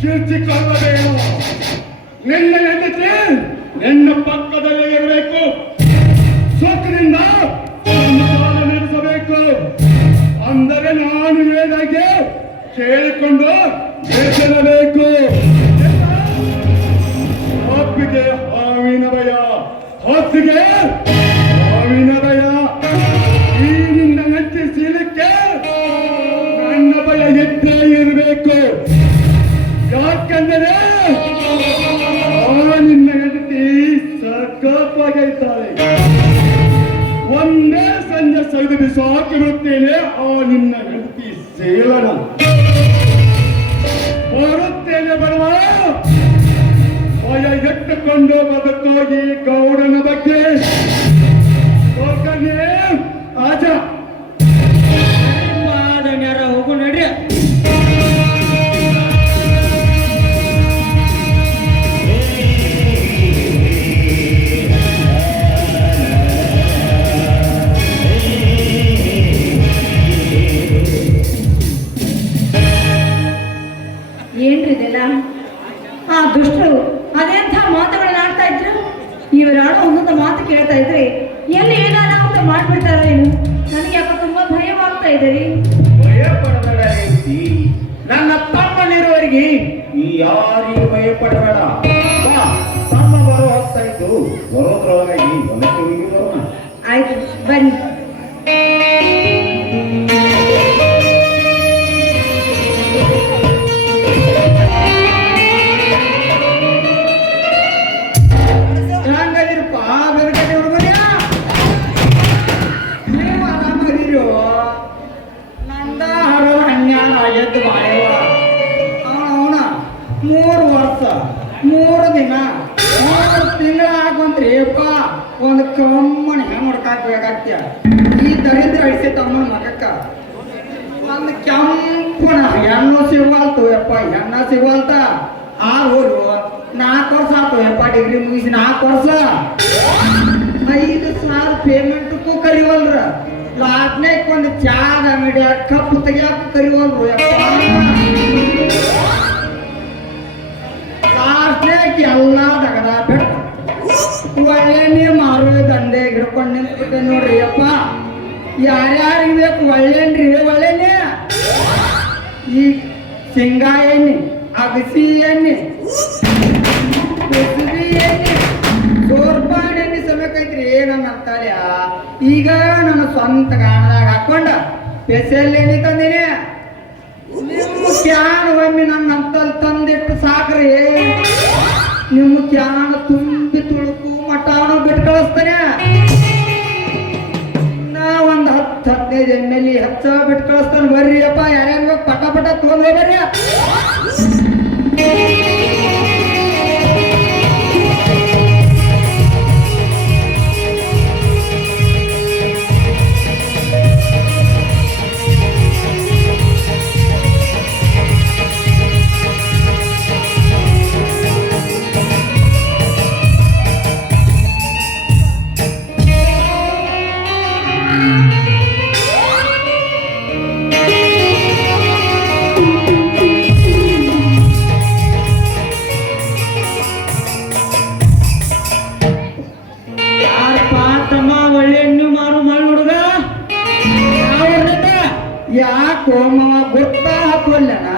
ಕೀರ್ತಿಕೊಳ್ಳಬೇಡ. ನಿನ್ನ ಹೆಂಡತಿ ನಿನ್ನ ಪಕ್ಕದಲ್ಲೇ ಇರಬೇಕು. ಸೊಕ್ಕಿನಿಂದ ನಡೆಸಬೇಕು. ಅಂದರೆ ನಾನು ಹೇಳಿದಾಗೆ ಕೇಳಿಕೊಂಡು ಬೇಸರಬೇಕು. ಹೊತ್ತಿಗೆ ಹಾವಿನ ಭಯ, ಹೊತ್ತಿಗೆ ಹಾವಿನ ಭಯ. ಈ ನಿನ್ನ ಹೆಂಡತಿ ಸೀಲಕ್ಕೆ ನನ್ನ ಭಯ ಎದ್ದೇ ಇರಬೇಕು. ಯಾಕಂದರೆ ನಿನ್ನ ಹೆಂಡತಿ ಸಖತ್ತಾಗಿರ್ತಾಳೆ. ಒಂದೇ ಸಂಜೆ ಸೈದು ಬಿಸಾಕಿ ಬಿಡುತ್ತೇನೆ ಆ ನಿನ್ನ ಹೆಂಡತಿ ಸೇಲನ. ಬರುತ್ತೇನೆ ಬರುವ ಭಯ ಎಟ್ಟುಕೊಂಡು ಬದುಕೋಗಿ ಗೌಡನ ಬಗ್ಗೆ ಆಜ ಧನ್ಯರ ಹೋಗು ನಡ್ರಿ. ಏನ್ರಿದೆಲ್ಲ? ಆ ದುಷ್ಟರು ಅದೆಂಥ ಮಾತುಗಳನ್ನ ಆಡ್ತಾ ಇದ್ರು. ಇವರಾಡೋ ಒಂದೊಂದು ಮಾತು ಕೇಳ್ತಾ ಇದ್ರೆ ಎಲ್ಲಿ ಏನಾರ ಅಂತ ಮಾಡ್ಬಿಡ್ತಾರೇನು? ನನಗೆ ಯಾಕೆ ತುಂಬಾ ಭಯವಾಗ್ತಾ ಇದೆ ರೀ. ಭಯ ಪಡಬೇಡ ರೀತಿ. ನನ್ನ ತಮ್ಮನಿರುವವರಿಗೆ ಈ ಯಾರಿಗೂ ಭಯ ಪಡಬೇಡ. ಬಾ, ತಮ್ಮ ಬರೋ ಹೋಗ್ತಾ ಇದ್ದು ಬರೋದ್ರೊಳಗಾಗಿ ಹೊಲಕ್ಕೆ ಹೋಗಿ ಬರೋಣ. ಆಯ್ತು ಬನ್ನಿ. ಹೆಂಗದಿರಪ್ಪ ಬೆಳಕಟ್ಟಿ ಹುಡುಗರ? ನೀವು ಆರಾಮದಿರೋ? ನಂದ ಹಡೋ ಅನ್ಯಾಯ ಆಗೈತೆ ಬಾಯವ. ಅವನ 3 ವರ್ಷ 3 ದಿನ 3 ತಿಂಗಳ ಆಗುವಂತ್ರಿ ಅಪ್ಪ. ಒಂದು ಕಮ್ಮನ ಹೆಂಗ್ ಹೊಡ್ಕಾಕ್ಬೇಕಾಗ್ತ ಈ ದರಿದ್ರ ಅಳಿಸಿ ತಮ್ಮನ ಮಗಕ್ಕ. ನಂದು ಕೆಂಪನ ಹೆಣ್ಣು ಸಿಗಲ್ತು ಯಪ್ಪ, ಹೆಣ್ಣ ಸಿಗಲ್ತ. 4 ವರ್ಷ ಆತು ಯಪ್ಪ, ಡಿಗ್ರಿ ಮುಗಿಸಿ 4 ವರ್ಷ. 5,000 ಪೇಮೆಂಟ್ಗೂ ಕರಿವಲ್ರ. ಲಾಟ್ನೇಕ್ ಒಂದು ಚಾದ ಅಂಗಡಿ ಕಪ್ಪು ತೆಗಿಯಾಕ ಕರಿವಲ್ರು ಯಪ್ಪ. ಲಾಟ್ನೇಕ್ ಎಲ್ಲ ತಗದ ಬಿಟ್ಟು ಒಳ್ಳೆಣ್ಣೆ ಮಾರೋ ದಂಡೆ ಹಿಡ್ಕೊಂಡು ನಿಂತ್ಬಿಟ್ಟೆ ನೋಡ್ರಿ ಯಪ್ಪ. ಯಾರ್ಯಾರಿಗೆ ಬೇಕು ಒಳ್ಳೆಣ್ರಿ? ಒಳ್ಳೆಣ್ಣೆ ಈ ಶೇಂಗಾ ಎಣ್ಣೆ, ಅಗಸಿ ಎಣ್ಣೆ, ಕುಸುಬಿ ಎಣ್ಣೆ, ಸೋರ್ಪಾನ್ ಎಣ್ಣೆ ಸಮೇಕೈತ್ರಿ ನನ್ನ ಅಂತಾಳ್ಯ. ಈಗ ನನ್ನ ಸ್ವಂತ ಗಾಣದಾಗ ಹಾಕೊಂಡ ಸ್ಪೆಷಲ್ ಎಣ್ಣೆ ತಂದಿನಿ. ನಿಮ್ಮ ಕ್ಯಾನ್ ಒಮ್ಮೆ ನನ್ನ ಅಂತಲ್ ತಂದಿಟ್ಟು ಸಾಕ್ರಿ. ನಿಮ್ಮ ಕ್ಯಾನ್ ತುಂಬಿ ತುಳುಕು ಮಠಾನು ಬಿಟ್ಟು ಕಳಿಸ್ತಾನೆ. ನಾ ಒಂದ್ 10-15 ಎಣ್ಣೆಲಿ ಹೆಚ್ಚ ಬಿಟ್ಟು ಕಳಿಸ್ತಾನೆ. ಬರ್ರಿ ಅಪ್ಪ, ಯಾರ್ಯಾರು ಪಟ ಪಟ ತಗೊಂಡ್ ಬರ್ರಿ. ಯಾಕೋ ಮಾವ ಗೊತ್ತಾ ಹತ್ತುವಲ್ಲನ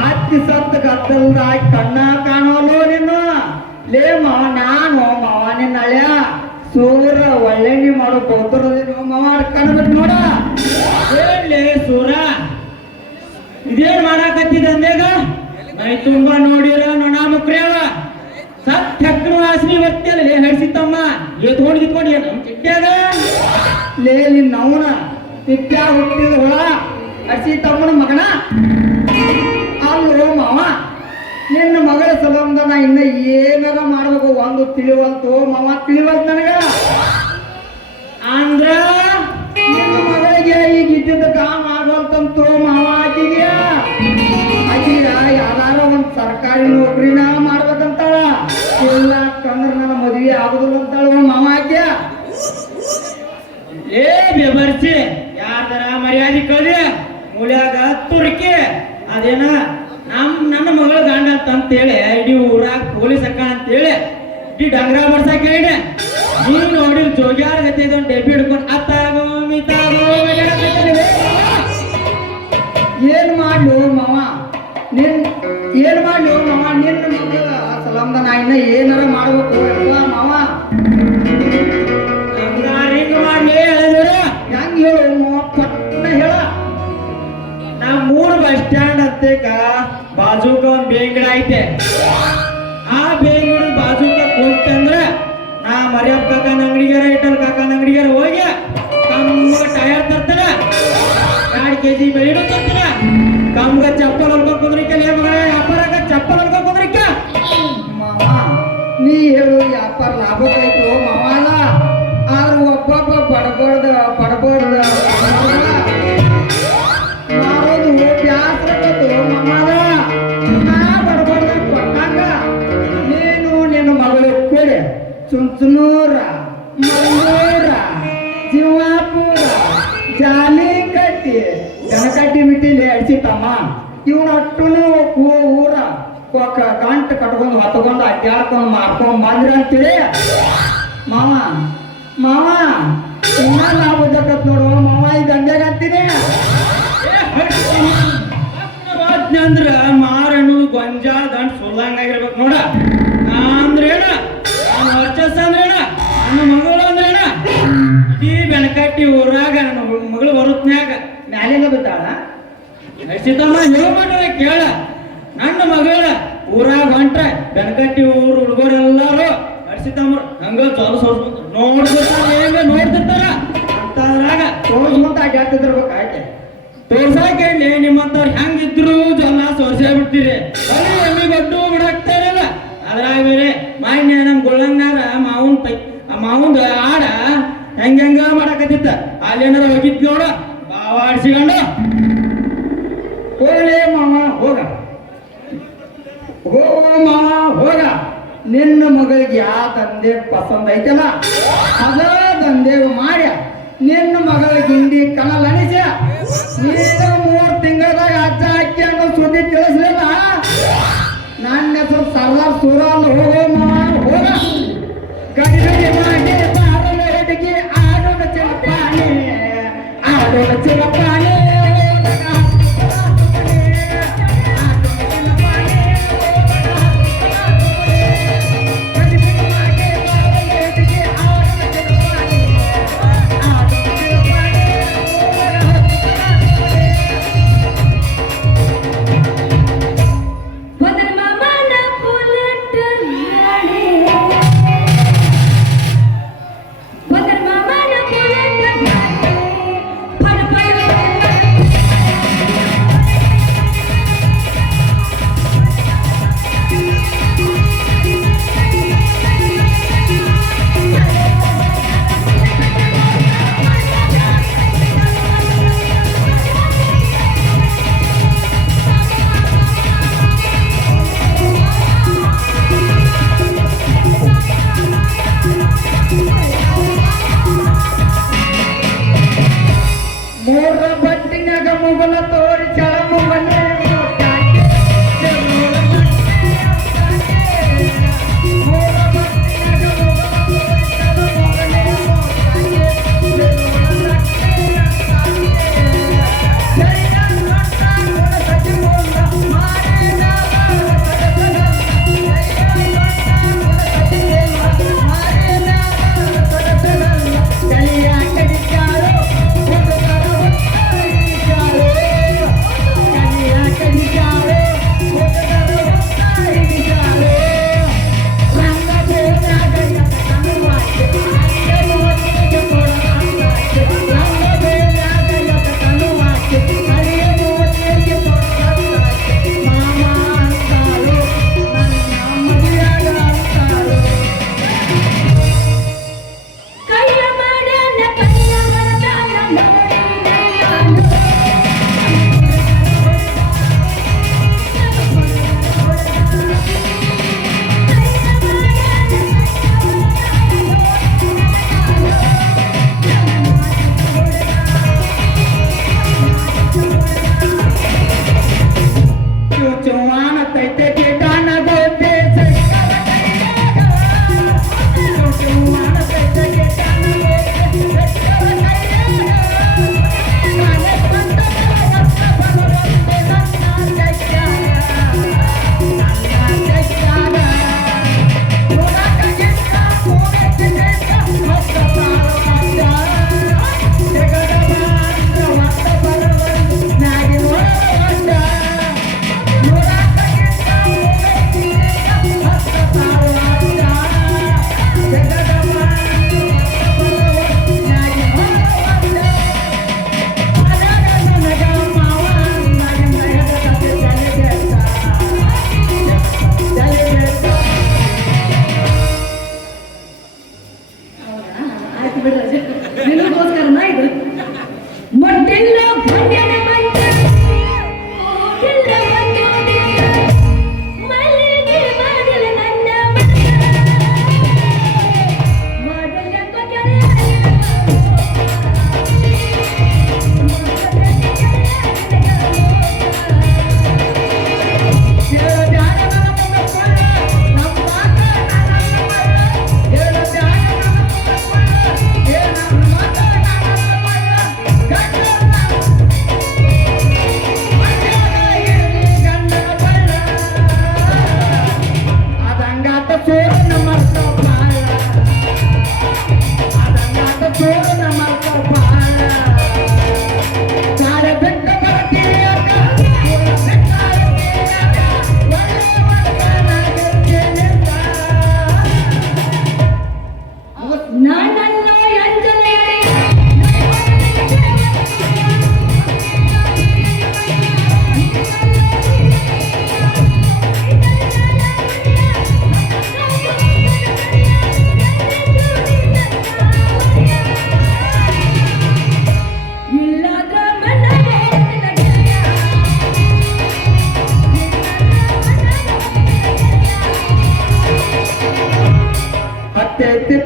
ಹತ್ತಿ ಸತ್ತ ಗದ್ದಲ್ದ ಕಣ್ಣ ಕಾಣೋಲು ನೀನು. ಲೇ ಮಾವ, ನಾನು ಮಾವ ನಿನ್ನ ಹಳೆಯ ಸೂರ ಒಳ್ಳೆಣ್ಣಿ ಮಾಡೋ ಬೋತರದೇನು ಮಾವ ಕಣ್ಬಿಟ್ಟು ನೋಡ. ಏನ್ಲೇ ಸೂರ, ಇದೇನ್ ಮಾಡಾಕತ್ತಿದ ಅಂದೇಗ? ಮೈ ತುಂಬಾ ನೋಡಿರ ನೊಣ ಮುಕ್ರ್ಯಾವ ಸತ್ ಹಕ್ಕನ ವಾಸನಿ ಬರ್ತಿಯಲ್ಲ ಹಡಿಸಿತ್ತಮ್ಮ. ಎತ್ಕೊಂಡು ಕಿತ್ಕೊಂಡು ಏನು ಚಿಟ್ಟ್ಯಾಗ ಲೇ ನಿನ್ನ ಅವನ ತಿಪ್ಪ್ಯಾ ಹುಟ್ಟಿದ ಹೊಳ ಹಸಿ ತಮ್ಮನ ಮಗನ. ಅಲ್ಲೋ ಮಾವ, ನಿನ್ನ ಮಗಳ ಸಲಂದ ನಾ ಇನ್ನ ಏನಾರ ಮಾಡ್ಬೇಕು ಒಂದು ತಿಳಿವಲ್ತು ಮಾವ, ತಿಳಿವಲ್ತು ನನಗ. ಅಂದ್ರ ನಿನ್ನ ಮಗಳಿಗೆ ಈಗ ಇದ್ದಿದ್ದ ಕಾಮ ಆಗಲ್ತಂತು ಮಾವ. ಆಕಿಗೆ ಯಾರು ಒಂದ್ ಸರ್ಕಾರಿ ನೌಕರಿನ ಮಾಡ್ಬೇಕಂತಾಳ. ಇಲ್ಲ ಕಂದ್ರ ನನ್ನ ಮದುವೆ ಆಗುದಿಲ್ಲ ಅಂತಾಳ ಮಾವ ಆಕೆ. ಏ ಬೆಬರ್ಸಿ, ಯಾರ್ದಾರ ಮರ್ಯಾದೆ ಕಳ್ದಿ ಮೂಲ್ಯಾಗ ತುರ್ಕಿ ಅದೇನ ನನ್ನ ಮಗಳ ಗಂಡ ಅಂತೇಳಿ ಇಡೀ ಊರಾಗ ಪೊಲೀಸ್ ಅಕ್ಕ ಅಂತೇಳಿ ಇಡೀ ಡಂಗ್ರ ಬರ್ಸಾಕ ಹೇಳಿ ನೀನು ನೋಡಿ ಜೋಗ್ಯಾರ ಗತಿ ಇದೊಂದು ಡೆಬ್ಬಿ ಹಿಡ್ಕೊಂಡು ಅತ್ತಾಗೋ ಮಿತಾಗೋ ಏನ್ ಮಾಡ್ಲು ಮಾವ ಏನ್ ಮಾಡ್ಲು ಮಾವ, ನಿನ್ನ ಮಗಳ ಸಲಂದ ನಾ ಇನ್ನ ಏನಾರ ಮಾಡ್ಬೇಕು ಎಲ್ಲ ಮಾವ. ಹಿಂಗ ಮಾಡ್ಲಿ ಹೇಳಿದ್ರು ಹೆಂಗ್ ಹೇಳು ಮಾವ, ಪಟ್ನ ಹೇಳ. ನಾ 3 ಬಸ್ ಸ್ಟ್ಯಾಂಡ್ ಅಂತೇಕ ಬಾಜೂಕ ಒಂದ್ ಬೇಂಗಿಡ ಐತೆ. ಆ ಬೇಂಗಿಡ ಬಾಜೂಕ ಕೂತಂದ್ರ ನಾ ಮರ್ಯಪ್ಪ ಕಾಕನ ಅಂಗಡಿಗಾರ ಇಟ್ಟಲ್ ಕಾಕನ ಅಂಗಡಿಗಾರ ಹೋಗಿ ಕಮ್ಗ ಟಯರ್ ತರ್ತಾನ, 2 kg ಬೆಳಿಡು ತರ್ತಾನ, ಕಮ್ಗ ಚಪ್ಪಲ್ ಹೊಲ್ಕೊಂಡ್ ಕುಂದ್ರಿಕ ವ್ಯಾಪಾರಕ ಚಪ್ಪಲ್ ಹೊಲ್ಕೊಂಡ್ ಕುಂದ್ರಿಕ. ಮಾವ ನೀ ಹೇಳು ವ್ಯಾಪಾರ ಲಾಭಕ್ಕೈತು ಮಾವ. ಅಲ್ಲ ಆದ್ರೆ ಒಬ್ಬೊಬ್ಬ ಬಡಬಡ್ದ ಮಾರೋದು ಬ್ಯಾಸ್ರಕತ್ತು ಮಾಮಾದ. ನಾ ಬಡಬಡ್ದ ಕೊಟ್ಟಾಗ ನೀನು ನಿನ್ನ ಮಗಳು ಕೊಡಿ ಚುಂಚನೂರ, ಮಂಗಳೂರ, ಜೀವಾಪುರ, ಜಾಲಿಕಟ್ಟಿ, ಜನಕಟ್ಟಿ ಮಿಟ್ಟಿಲಿ ಅಡಿಸಿತಮ್ಮ. ಇವನ ಅಟ್ಟುನು ಊರ ಗಂಟು ಕಟ್ಕೊಂಡು ಹೊತ್ಕೊಂಡು ಅಡ್ಡಾಡ್ಕೊಂಡು ಮಾಡ್ಕೊಂಡು ಬಂದ್ರಿ ಅಂತೇಳಿ ಮಾವ ಇನ್ನ ಲಾಭ ಉದ್ದಕತ್ ನೋಡುವ ಮಾವ. ಈ ದಂಡೆಗೆ ಅಂತೀನಿ ಅಂದ್ರ ಮಾರಣ್ಣು ಗೊಂಜಾಳ ದಂಡ್ ಸುಳ್ಳಂಗಾಗಿರ್ಬೇಕು ನೋಡ. ಅಂದ್ರೇನ ವರ್ಚಸ್ ಅಂದ್ರೇನ, ನನ್ನ ಮಗಳು ಅಂದ್ರೇನ, ಈ ಬೆನಕಟ್ಟಿ ಊರಾಗ ನನ್ನ ಮಗಳು ಬರುತ್ನ್ಯಾಗ ಮ್ಯಾಲಿಂದ ಬಿದ್ದಾಳ. ನಡ್ಸಿತಮ್ಮ ಹೇಳ ಮಾಡ್ರ ಕೇಳ. ನನ್ನ ಮಗಳ ಊರಾಗ ಹೊಂಟ್ರ ಬೆನಕಟ್ಟಿ ಊರು ಹುಡುಗರೆಲ್ಲಾರು ನಡ್ಸಿತಮ್ಮ ಹಂಗ ಚಾಲು ಸೋಡ್ಸ್ಬೇಕು ನೋಡ್ತಿರ್ತಾರ, ಹೆಂಗ ನೋಡ್ತಿರ್ತಾರ ಅಂತದ್ರಾಗ ತೋರಿಸ್ಕೊಂತ ಅಡ್ಡಾಡ್ತಿರ್ಬೇಕು ಆಯ್ಕೆ. ತೋರ್ಸಾಕ ಹೇಳಿ ನಿಮ್ಮಂತವ್ರು ಹೆಂಗಿದ್ರು ಜನ ಸೋರ್ಸೇ ಬಿಡ್ತೀರಿ. ಅಲ್ಲಿ ಎಮ್ಮಿ ಗಟ್ಟು ಬಿಡಾಕ್ತಾರಲ್ಲ ಅದ್ರಾಗ ಬೇರೆ ಮಾನ್ಯ ನಮ್ ಗೊಳ್ಳಂಗಾರ ಮಾವುಂದ ಆಡ ಹೆಂಗ ಮಾಡಾಕತ್ತಿತ್ತ ಅಲ್ಲೇನಾರ ಹೋಗಿತ್ ನೋಡ ಬಾವಾಡ್ಸಿಕೊಂಡು ಹೋಗಲೇ ಮಾವ ಹೋಗ ಮಾವ ಹೋಗ. ನಿನ್ನ ಮಗಳಿಗೆ ಯಾವ ದಂಧೆ ಪಸಂದ್ ಐತಲ್ಲ ಅದ ದಂಧೆ ಮಾಡ್ಯ. ನಿನ್ನ ಮಗಳ ಗಿಂಡಿ ಕನಲ್ ಅನಿಸ. ನೀನು 3 ತಿಂಗಳದಾಗ ಅಜ್ಜ ಅಕ್ಕಿ ಅನ್ನೋ ಸುದ್ದಿ ತಿಳಿಸ್ಲಿಲ್ಲ. ನನ್ನ ಹೆಸರು ಸರ್ದಾರ್ ಸೂರಲ್. ಹೋಗೋ ಮಾವ ಹೋಗ. ಗಡಿ ಮಾಡಿ ಆಡೋಣ ಹೆಡ್ಗಿ, ಆಡೋಣ ಚಿರಪಾಣಿ, ಆಡೋಣ ಚಿರಪಾಣಿ. ಒಂದರ ಮಾಮನ ಪುಲಟ ಗಾಡಿ ನಿನಗೋಸ್ಕರನ ಇದು ಮೊಟ್ಟೆಲ್ಲ ಗಂಡನ ಮಂಚ ಮೊಟ್ಟೆಲ್ಲ ಮಲ್ಲಿಗೆ ಮಾಡಲ ನನ್ನ ಮಾಡಲ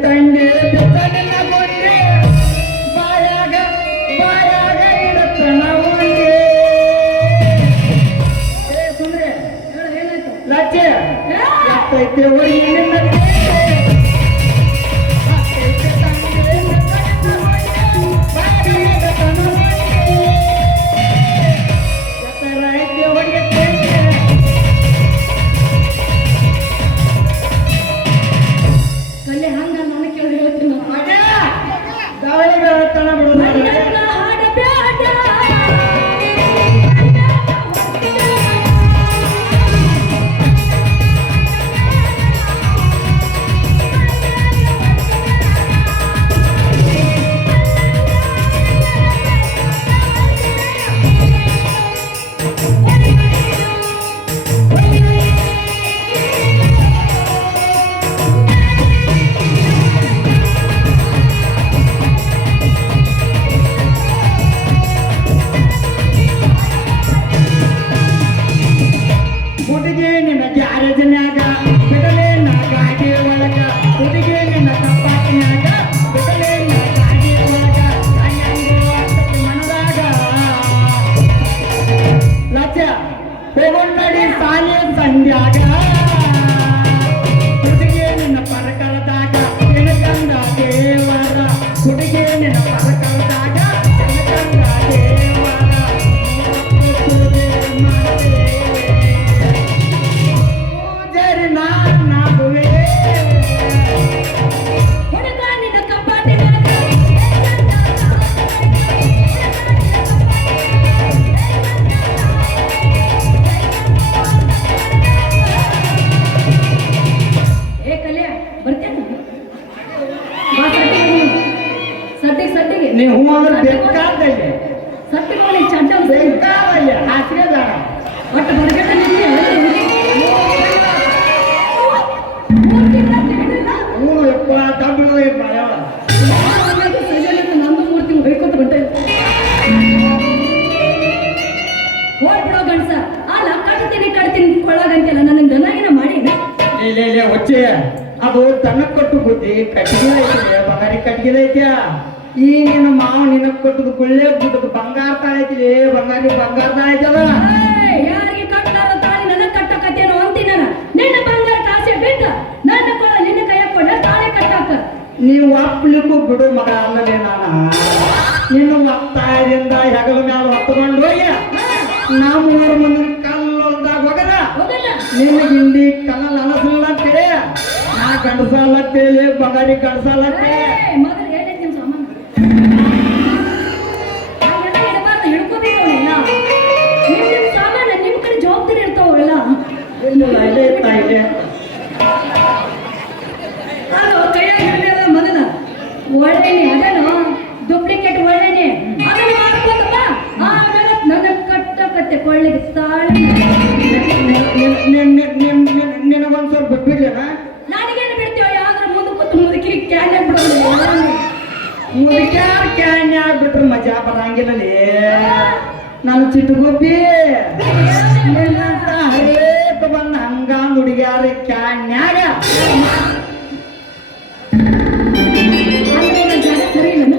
ತಂದೆ ಬೆತ್ತಲಿನ ಗೊಂಡೆ ಬಾಯಾಗ ಬಾಯಾಗ ಇಡತನ ಒಂದೇ ಸುಂದ್ರೆ ಲಜ್ಜೆ ಎತ್ತೈತೆ ಒಯ್ಯಿನ ಸಂಧ್ಯಾಗ ಹುಡುಗೆ ನಿನ್ನ ಪರಕಳದಾಗ ಎನಗಂಗ ದೇವರ ಹುಡುಗೆ ನಿನ್ನ ಪರಕಳದಾಗ ಎನಗಂಗ ದೇವರ ಪೂಜಾರಿ ನಾಗುವೆ ಹುಡುಗ ನಿನ್ನ ಕಪಾಟಿನ ನೀವು ಅಂದ್ರೆ ಬೇಕಾದಲ್ಲಿ ಸತ್ತಿಗೆ ಚಂದ ಬೇಕಾದಯ್ಯ ಹಾಸಿಗೆ ಬೇಡ ಒಟ್ಟು ಹೊರಗಡೆ ಮೂರು ಎಪ್ಪ ತಮಿಳು ನಂದು ಮೂರ್ತಿ ಬೈಕೊತ ಹೊಂಟ ಲೇ ಹೊಚ್ಚೆ ಅದು ತನ್ನ ಕೊಟ್ಟು ಬುದ್ಧಿ ಕಟ್ಟಿಗೆ ಐತಿ ಬಂಗಾರಿ ಕಟ್ಟಿಗೆ ಐತ್ಯಾ ಈ ನಿನ್ನ ಮಾವ ನಿನ್ನ ಕೊಟ್ಟದು ಗುಳ್ಳೆ ಬಿಟ್ಟದು ಬಂಗಾರ ತಾಳೈತಿ ಬಂಗಾರಿ ಬಂಗಾರ ತಾಳೈತದ ಯಾರಿಗೆ ಕಟ್ಟಾರ ತಾಳಿ ನನ್ನ ಕಟ್ಟಕತ್ತೇನೋ ಅಂತೀನಿ ನಾನು ನಿನ್ನ ಬಂಗಾರ ಕಾಸೆ ಬಿಟ್ಟು ನನ್ನ ಕೊಡ ನಿನ್ನ ಕೈ ಹಾಕೊಂಡ ತಾಳಿ ಕಟ್ಟಾಕ ನೀವು ಒಪ್ಲಿಕ್ಕೂ ಬಿಡು ಮಗ ಅಲ್ಲಲೇ ನಾನ ನಿನ್ನ ಒತ್ತಾಯದಿಂದ ಹೆಗಲ ಮ್ಯಾಲ ಹೊತ್ತುಕೊಂಡು ಹೋಗಿ ನಮ್ಮ ಊರ ಮುಂದಿನ ಕಲ್ಲೊಲ್ದಾಗ ಹೋಗದ ಹೋಗಲ್ಲ ನಿನ್ನ ಗಿಂಡಿ ಕಲ್ಲ ಅನಸಲ್ಲ ಅಂತೇಳಿ ನಾ ಗಂಡಸಲ್ಲ ಅಂತೇಳಿ ಬಂಗಾರಿ ಗಂಡಸಲ್ಲ ಅಂತೇಳಿ ಮೊದಲು ಹೇಳಿ ನಿಮ್ ಸಾಮಾನು ಹಾಗೆಲ್ಲ ಇಡಬಾರ್ದು ಹಿಡ್ಕೋಬೇಕವಲ್ಲ ನಿಮ್ ಸಾಮಾನು ನಿಮ್ ಕಡೆ ಜವಾಬ್ದಾರಿ ಇರ್ತಾವಲ್ಲ ಇಲ್ಲ ಇಲ್ಲೇ ಇರ್ತಾ ಇದೆ ಅದು ಕೈಯಾಗ ಹಿಡಿದ ಮೊದಲ ಒಳ್ಳೆನೆ ಅದೇನೋ ಡೂಪ್ಲಿಕೇಟ್ ಒಳ್ಳೆನೆ ಅದನ್ನ ಮಾಡ್ಕೊಂಡಮ್ಮ ಆಮೇಲೆ ನನ್ನ ಕಟ್ಟಕತ್ತೆ ಕೊಳ್ಳಿಗೆ ತಾಳಿ ನಿನಗೊಂದ್ ಸ್ವಲ್ಪ ಬಿಟ್ಬಿಡ್ಲೇನಾ ನನಗೇನು ಬಿಡ್ತೀವ ಯಾವ್ದ್ರ ಮುಂದೆ ಕೂತು ಮುದುಕಿ ಕ್ಯಾನೆ ಬಿಡೋದು ಮುದುಕ್ಯಾರ ಕ್ಯಾನ್ಯ ಆಗ್ಬಿಟ್ರೆ ಮಜಾ ಬರಂಗಿಲ್ಲಲೇ ನಾನು ಚಿಟ್ಟುಗುಬ್ಬಿ ನಿನ್ನಂತ ಹರೇಕ ಬಂದ ಹಂಗಾಂಗ್ ಹುಡುಗ್ಯಾರ ಕ್ಯಾನ್ಯಾಗ ಅಂದ್ರೆ ಜಾಗ ಸರಿ ಇಲ್ಲ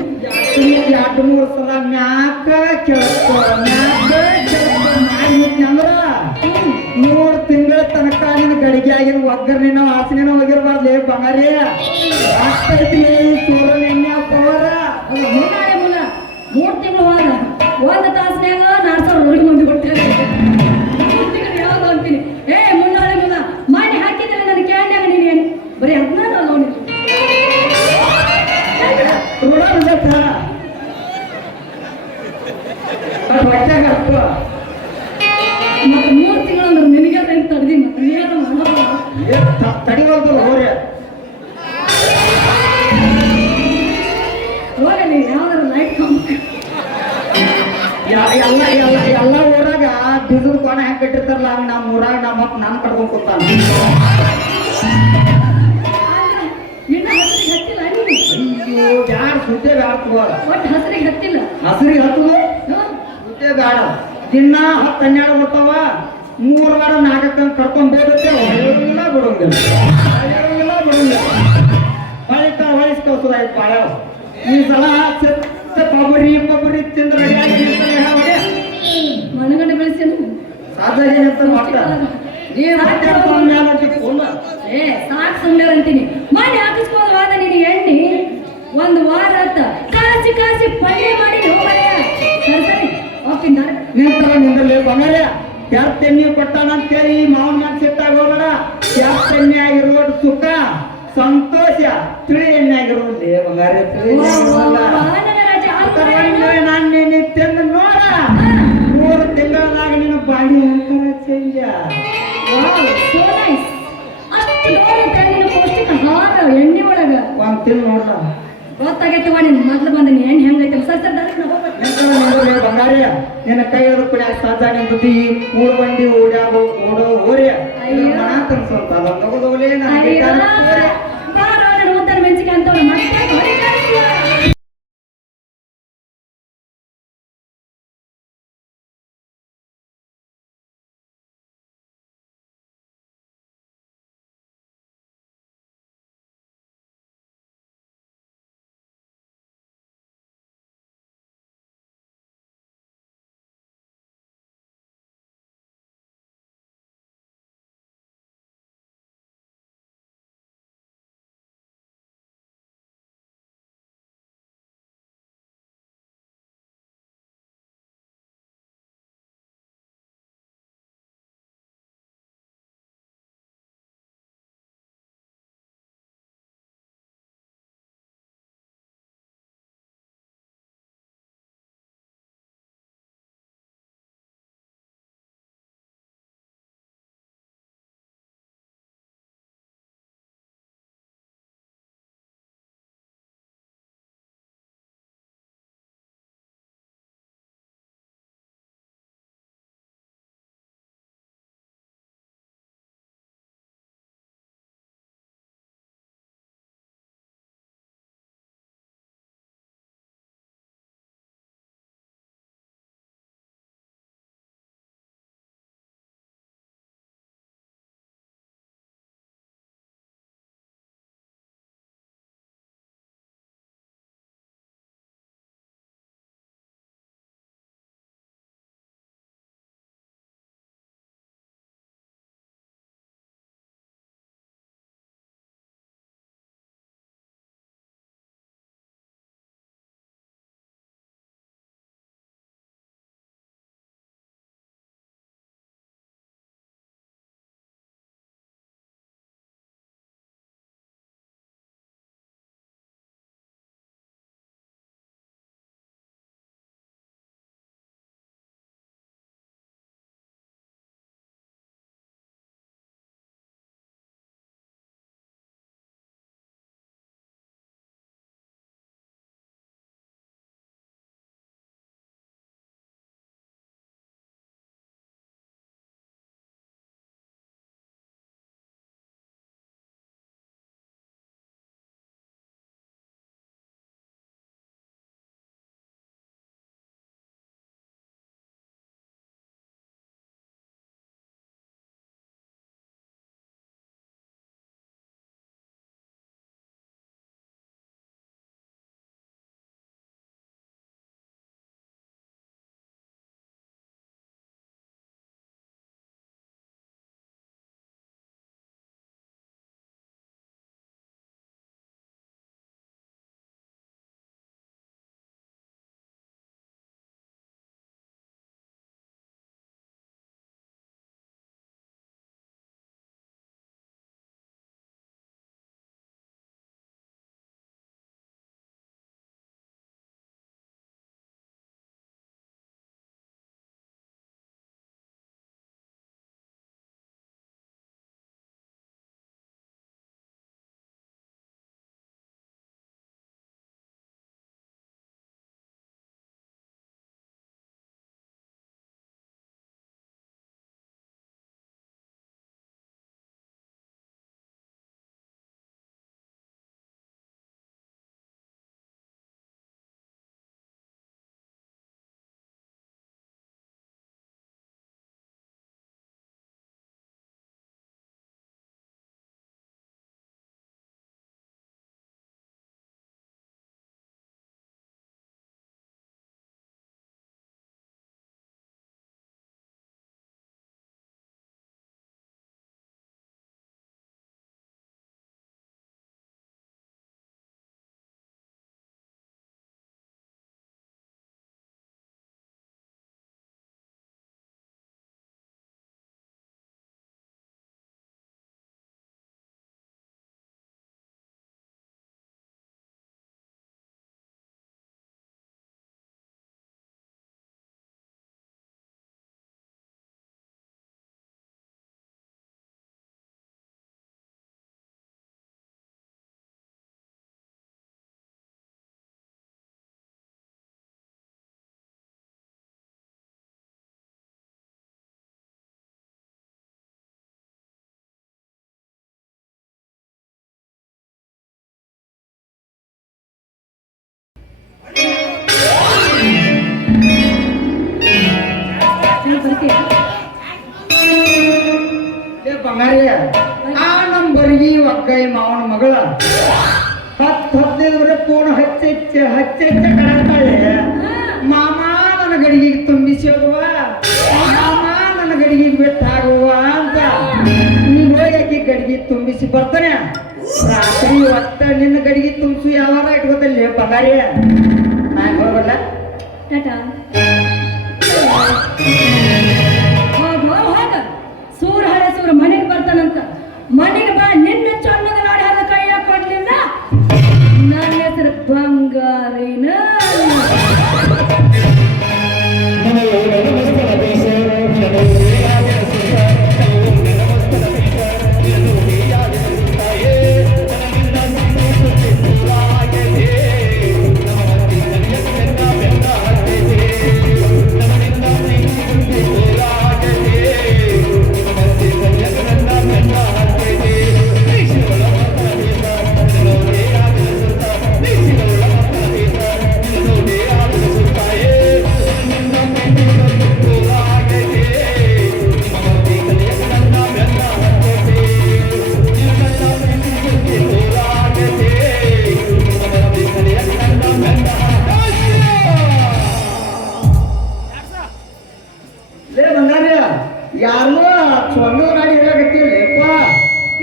ಎರಡು ಮೂರು ಸಲ ಮ್ಯಾಕ ಕೆಳಕ ಮ್ಯಾಕ ಕೆಳಕ ಮಾಡಿಬಿಟ್ನಿ ಅಂದ್ರ 3 ತಿಂಗಳ ತನಕ ನಿನ್ನ ಗಡಿಗೆಯಾಗಿನ ಒಗ್ಗರ್ನಿನ ವಾಸನೆನ ಹೋಗಿರ್ಬಾರ್ದು ಬಂಗಾರಿ ಆಗ್ತೈತಿ ಸೂರ್ಯನ ಪವರ ಮುನ್ನಾಳೆ ಮುನ್ನ 3 ತಿಂಗಳು ಒಂದು ತಾಸಿನಾಗ 4,000 ಮಂದಿ ಕೊಡ್ತಾರೆ 3 ತಿಂಗಳು ಯಾವ್ದು ಅಂತೀನಿ ಮುನ್ನಾಳೆ ಮುನ್ನ ಮಾಡಿ ಹಾಕಿದ್ರೆ ನನ್ನ ಕ್ಯಾನ್ಯಾಗ ನೀನು ಬರೀ 14 ನೋಡಿ ಋಣ ಬಿಡತ್ತ ಹೊಟ್ಟೆಗೆ ಹತ್ತು ಮತ್ತೆ 3 ತಿಂಗಳು ಅಂದ್ರೆ ನಿನಗೆ ಹೆಂಗ್ ತಡ್ದಿ ಮತ್ತೆ ನೀನು ಮಾಡೋದು ತಡಿವಲ್ದು ಹೋರಿ ಹೋಗಲಿ ಯಾವ್ದಾರು ಲೈಟ್ ಎಲ್ಲ ಊರಾಗ ಬಿಸಿಲು ಕೋಣ ಹೆಂಗ್ ಕಟ್ಟಿರ್ತಾರಲ್ಲ ಹಂಗ ನಮ್ಮ ಊರಾಗ ನಾನು ಕಟ್ಕೊಂಡ್ ಕೂತಾನ ಇನ್ನ ಹಸಿರಿಗೆ ಹತ್ತಿಲ್ಲ ನೀನು ಅಯ್ಯೋ ಯಾರು ಸುದ್ದೆ ಬ್ಯಾಡ ಒಟ್ಟು ಹಸಿರಿಗೆ ಹತ್ತಿಲ್ಲ ಹಸಿರಿಗೆ ಹತ್ತದು ಸುದ್ದೆ ಬ್ಯಾಡ ದಿನ 10-12 ಬರ್ತಾವ 3 ವಾರ 4 ಕರ್ಕೊಂಡ್ ಹೋಗುತ್ತೆ ಹೊಳೆಯಂಗಿಲ್ಲ ಬಿಡೋಂಗಿಲ್ಲ ಹೊಳಿಸ್ ಕಳ್ಸೋದಾಯ್ತು ಬಾಳ ಈ ಸಲ ಕೊಬ್ಬರಿ ತಿಂದ್ರೆ ಮನಗಂಡ ಬೆಳೆಸೇನು ಸಾಧ್ಯ ಏನಂತ ಮಾಡ್ತಾರೆ ಸಾಕು ಸುಮ್ಮನೆ ಅಂತೀನಿ ಮನೆ ಹಾಕಿಸ್ಕೋದವಾದ ನೀನು ಎಣ್ಣೆ 1 ವಾರ ಆತ ಕಾಸಿ ಪಲ್ಯ ಮಾಡಿ ಹೋಗಲ್ಲ ಸರಿ ಸರಿ ಹೋಗ್ತೀನಿ ನಿಂತರ ನಿಂದಲೇ ಬಂಗಾರ ಯಾರ ತೆನ್ನಿ ಕೊಟ್ಟಾನ ಅಂತೇಳಿ ಮಾವನ ಮ್ಯಾಗ ಸಿಟ್ಟಾಗ ಹೋಗಬೇಡ ಯಾರ ತೆನ್ನಿ ಆಗಿರೋ ಸುಖ ಸಂತೋಷ ತಿಳಿ ಎಣ್ಣೆ ಆಗಿರೋದೇ ಬಂಗಾರ ನಾನು ನೀನು ತಿಂದು ನೋಡ 3 ತಿಂಗಳಾಗ ನಿನ್ನ ಬಾಡಿ ಒಂಥರ ಚೇಂಜ ಅಷ್ಟು ನೋಡಿದ್ರೆ ಪೌಷ್ಟಿಕ ಆಹಾರ ಎಣ್ಣೆ ಒಳಗ ಒಂದ್ ತಿಂದು ನೋಡ್ಲ ಗೊತ್ತಾಗೈತವ ನಿನ್ ಮೊದ್ಲು ಬಂದ ಎಣ್ಣೆ ಹೆಂಗೈತೆ ಸರ್ ಸರ್ ಬಂಗಾರ ನಿನ್ನ ಕೈ ಹಿಡಿದು ಕುಡಿಯಾಕ ಸಾಧ್ಯ ನಿಂತತಿ ಮೂರು ಬಂಡಿ ಓಡ್ಯಾಗ ಓಡೋ ಓರಿ ಮನ ತನ್ಸಂತ ಅದೊಂದು ತಗೋದೋಗ್ಲೇ ಬಾರ ಮೆಣಸಿಗೆ ಅಂತವ್ರು ಮತ್ತೆ ಬರ್ತೀಯ ಏ ಬಂಗಾರಿ ಆ ನಮ್ಮ ಬರಿಗಿ ಒಗ್ಗೈ ಮಾವನ ಮಗಳ 10-15 ವರ್ಷ ಫೋನ್ ಹಚ್ಚೆಚ್ಚ ಕಡಾಡ್ತಾಳೆ. ಮಾಮ ನನ್ನ ಗಡಿಗೆ ತುಂಬಿಸಿ ಹೋಗುವ, ಮಾಮ ನನ್ನ ಗಡಿಗೆ ಬಿಟ್ಟು ಆಗುವ ಅಂತ ನೀನ್ ಹೋಗಿ ಆಕಿ ಗಡಿಗೆ ತುಂಬಿಸಿ ಬರ್ತಾನೆ. ರಾತ್ರಿ ಒಟ್ಟ ನಿನ್ನ ಗಡಿಗೆ ತುಂಬಿಸಿ ಯಾವಾಗ ಇಟ್ಕೋತಲ್ಲಿ ಬಂಗಾರಿ ನಾನು ಹೋಗಲ್ಲ. ಟಾಟಾ ಹೋಗ ಸೂರ ಹಳೆ ಸೂರ ಮನೆಗೆ ಬರ್ತಾನಂತ. ಮನೆಗೆ ಬಾ, ನಿನ್ನ ಚೊನ್ನದ ನಾಡಿ ಹದ ಕೈ ಕೊಡ್ಲಿಲ್ಲ ನನ್ನ ಹೆಸರು ಬಂಗಾರಿನ. ಲೇ ಬಂಗಾರಿ ಯಾರೋ ಚೊನ್ನದ ನಾಡಿ ಇರಾಗತ್ತಿಲ್ಲಪ್ಪ.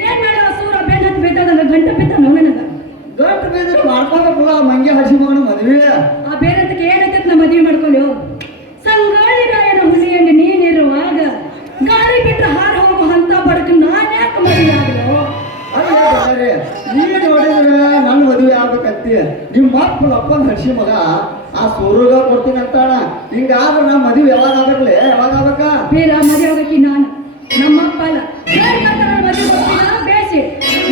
ಏನ್ ಮಾಡುವ ಸೂರ ಬೆನ್ನ ಹತ್ತಿ ಬಿದ್ದದ ಗಂಟೆ ಬಿದ್ದ ನನಗ ಗಂಟು ಬಿದ್ದರೆ ಮಾಡ್ಕೋಬೇಕಲ್ಲ ಮಂಗೆ ಹಸಿ ಮಗನ ಮದುವೆ. ಆ ಬೇರೆಂತಕ್ಕೆ ಏನೈತೆ ನಾ ಮದುವೆ ಮಾಡ್ಕೊಳ್ಳು. ಸಂಗಾಳಿ ರಾಯನ ಹುಲಿಯಲ್ಲಿ ನೀನಿರುವಾಗ ಗಾಳಿ ಬಿಟ್ಟರೆ ಹಾರ ಹೋಗು ಅಂತ ಬಡಕ ನಾನು ಯಾಕೆ ಮದುವೆ ಆಗಲು? ಅದೇ ನೀನು ನೋಡಿದ್ರೆ ನನ್ನ ಮದುವೆ ಆಗ್ಬೇಕಂತಿ. ನಿಮ್ಮ ಅಪ್ಪನ ಹಸಿ ಮಗ ಆ ಸೂರುಗ ಕೊಡ್ತೀನಿ ಅಂತಾಣ. ಹಿಂಗಾದ್ರೆ ನಾ ಮದುವೆ ಯಾವಾಗ ಆಗ್ಬೇಕಲೆ? ಯಾವಾಗ ಆಗ್ಬೇಕ? ಬೇರೆ ಮದುವೆ ಹೋಗಕ್ಕೆ ನಾನು ನಮ್ಮಪ್ಪ ಅಲ್ಲ ಮದುವೆ ಹೋಗ್ತೀನ ಬೇಸಿ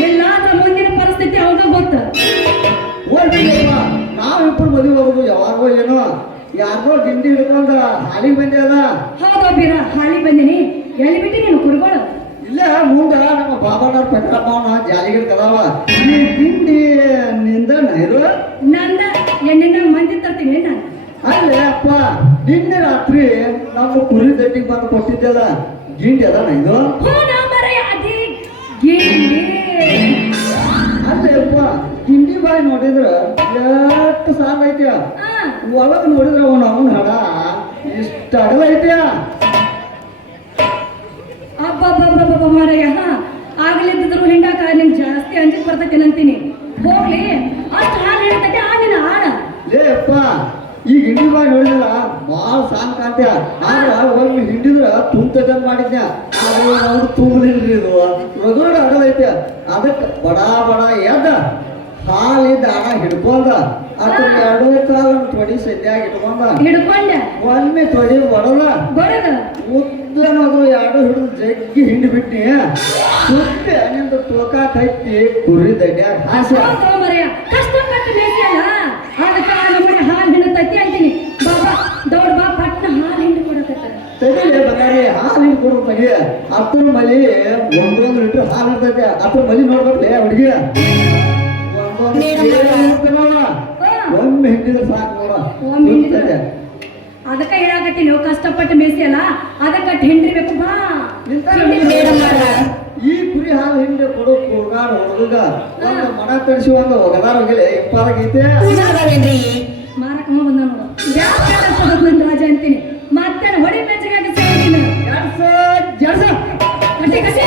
ಇಲ್ಲ ಅಂದ್ರೆ ಮುಂದಿನ ಪರಿಸ್ಥಿತಿ ಅವಾಗ ಗೊತ್ತ. ಹೋಗ್ಬಿಡಪ್ಪ, ನಾವಿಬ್ಬರು ಮದುವೆ ಹೋಗುದು ಯಾವಾಗೋ ಏನೋ ಯಾರಿಗೋ ಗಿಂಡಿ ಹಿಡ್ಕೊಂಡ ಹಾಲಿಗೆ ಬಂದೆ ಅದ. ಹೌದಾ ಬೀರ ಹಾಳಿ ಬಂದಿನಿ. ಎಲ್ಲಿ ಬಿಟ್ಟು ನೀನು ಕುರುಗೋಳು ಇಲ್ಲೇ ಮುಂದ ನಮ್ಮ ಬಾಬಾನವ್ರ ಪೆಟ್ರಪ್ಪವನ ಜಾಲಿಗಿರ್ ಕದಾವ. ಈ ಗಿಂಡಿ ನಿಂದ ನೈರು ನಂದ ಎಣ್ಣಿನ ಮಂದಿ ತರ್ತೀನಿ ನಾನು. ಅಲ್ಲೇ ಅಪ್ಪ ನಿನ್ನೆ ರಾತ್ರಿ ನಮ್ಮ ಕುರಿ ದಡ್ಡಿಗೆ ಬಂದು ಕೊಟ್ಟಿದ್ದೆಲ್ಲ ಗಿಂಡಿ ಅದ ನೈದು. ಹೋ ನಾ ಮರೆ ಅದಿ ಗಿಂಡಿ. ಅಲ್ಲೇ ಅಪ್ಪ ಗಿಂಡಿ ಬಾಯಿ ನೋಡಿದ್ರ ಎಷ್ಟು ಸಾಲ ಐತಿ. ಒಳಗ ನೋಡಿದ್ರ ಅವನ ಹಡ ಇಷ್ಟ ಅಗಲ ಐತಿ. ಅಬ್ಬಬ್ಬಬ್ಬಬ್ಬ ಮಾರಯ್ಯ ಆಗ್ಲಿದ್ದರು ಹಿಂಡಾಕ ನಿಂಗೆ ಜಾಸ್ತಿ ಅಂಜಿಕ್ ಬರ್ತೈತೆ ಅಂತೀನಿ. ಹೋಗ್ಲಿ ಅಷ್ಟು ಹಾಲು ಹಿಡಿತೈತೆ ಆ ನಿನ್ನ ಹಾಡ. ಲೇ ಅಪ್ಪ ಈ ಗಿಂಡಿ ಬಾಯಿ ನೋಡಿದ್ರ ಭಾಳ ಸಾಂಗ್ ಕಾಂತ್ಯ. ಆದ್ರ ಒಮ್ಮೆ ಹಿಂಡಿದ್ರ ತುಂಬ್ತದಂಗ್ ಮಾಡಿದ್ನ. ಆದ್ರೆ ಅವ್ರು ತುಂಬಲಿಲ್ರಿ ಇದು ರಗಡ ಅಗಲ ಐತಿ. ಅದಕ್ಕೆ ಬಡ ಬಡ ಎದ್ದ ಹಾಲಿದ್ದ ಹಣ ಹಿಡ್ಕೊಂಡ ಅದ್ರ ಎರಡು ಕಾಲ ತೊಡಿ ಸದ್ಯಾಗಿ ಇಟ್ಕೊಂಡ ಹಿಡ್ಕೊಂಡೆ ಒಮ್ಮೆ ತೊಡಿ ಬಡಲ್ಲ ಬಡದ ಉದ್ದನದು ಎರಡು ಹಿಡಿದು ಜಗ್ಗಿ ಹಿಂಡಿ ಬಿಟ್ನಿ. ಸುತ್ತೆ ನಿಂದ ತೋಕ ಕಟ್ಟಿ ಕುರಿ ದಡ್ಯಾಗ ಹಾಸ. ಮರೆಯ ಕಷ್ಟಪಟ್ಟು ಬೇಕಲ್ಲ ಅದಕ್ಕೆ ನಮ್ಮನೆ ಹಾಲು ಹಿಡಿತೈತಿ ಅಂತೀನಿ. ಬಾಬಾ ದೌಡ್ ಬಾ ಪಟ್ನ ಹಾಲು ಹಿಂಡಿ ಕೊಡಕತ್ತಾರ. ತಡಿಲೆ ಬಂಗಾರಿ ಹಾಲು ಹಿಂಡಿ ಕೊಡು ತಗಿ. ಹತ್ರ ಮಲಿ 1 ಲೀಟರ್ ಹಾಲು ಇರ್ತೈತೆ. ಹತ್ರ ಮಲಿ ನೋಡ್ಬೇಕಲೇ ಹುಡುಗಿ ಒಮ್ಮೆ ಹಿಂಡಿದ್ರೆ ಸಾಕು ನೋಡ. ಒಮ್ಮೆ ಹಿಂಡಿದ್ರೆ ಅದಕ್ಕೆ ಹೇಳಾಕತ್ತೀನಿ ನೀವು ಕಷ್ಟಪಟ್ಟು ಮೇಸಿ ಅಲ್ಲ ಅದಕ್ಕೆ ಹಿಂಡಿರ್ಬೇಕು ಬಾ. ಈ ಕುರಿ ಹಾಲು ಹಿಂಡಿ ಕೊಡು ಕೂಗಾಡ ಹುಡುಗ ಒಂದು ಮನ ಕಳಿಸಿ ಒಂದು ಒಗದಾರ ಹೋಗಿಲ್ಲ ಇಪ್ಪಾಗೈತೆ. ಮಾರಕ್ ಬಂದ ನೋಡು ಯಾಕೆ ರಾಜ ಅಂತೀನಿ. ಮತ್ತೆ ಹೊಡಿ ಮೆಚ್ಚಗಾಗಿ ಸೇರ್ತೀನಿ. ಜಡ್ಸ ಕಟ್ಟಿ ಕಟ್ಟಿ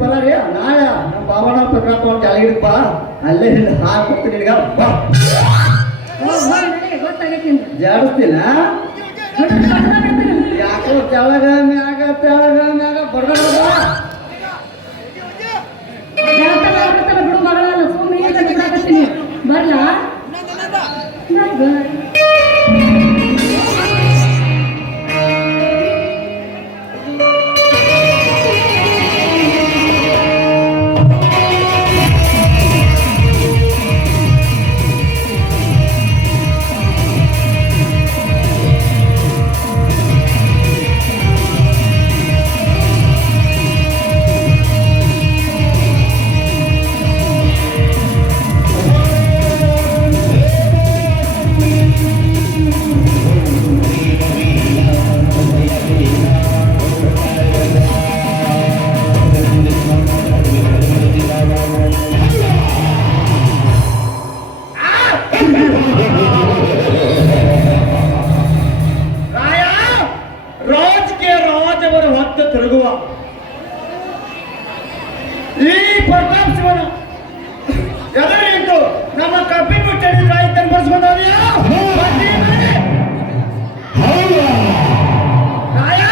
ಬರ ರೀ ನಾಳೆ ನಮ್ಮ ಭಾವನ ಪ್ರಕಾರ ತಗೊಂಡು ಕೆಳಗಿಡಪ್ಪ ಅಲ್ಲೇ ಇಲ್ಲಿ ಹಾಕ್ಬಿಡ್ತೀನಿ ನಿನಗ ಬಾ ಗೊತ್ತಾಗೈತಿ ಜಾಡಿಸ್ತೀನ ಯಾಕೋ ತೆಳಗ ಮ್ಯಾಗ ಬರ್ಬೇಡ ಬಿಡು ಮಗಳಲ್ಲ ಸುಮ್ಮನೆ ಬಿಡಾಕತ್ತೀನಿ ಬರ್ಲಾ ರಾಜವರ ಹೊತ್ತ ತಿರುಗುವ ಈ ಪ್ರತಾಪ್ ಶಿವನ ಎದರಿಂತು ನಮ್ಮ ಕಬ್ಬಿನ ಮುಚ್ಚಡಿ ರಾಯ್ತನ ಬರ್ಸ್ಕೊಂಡವ್ರಿಯ ರಾಯ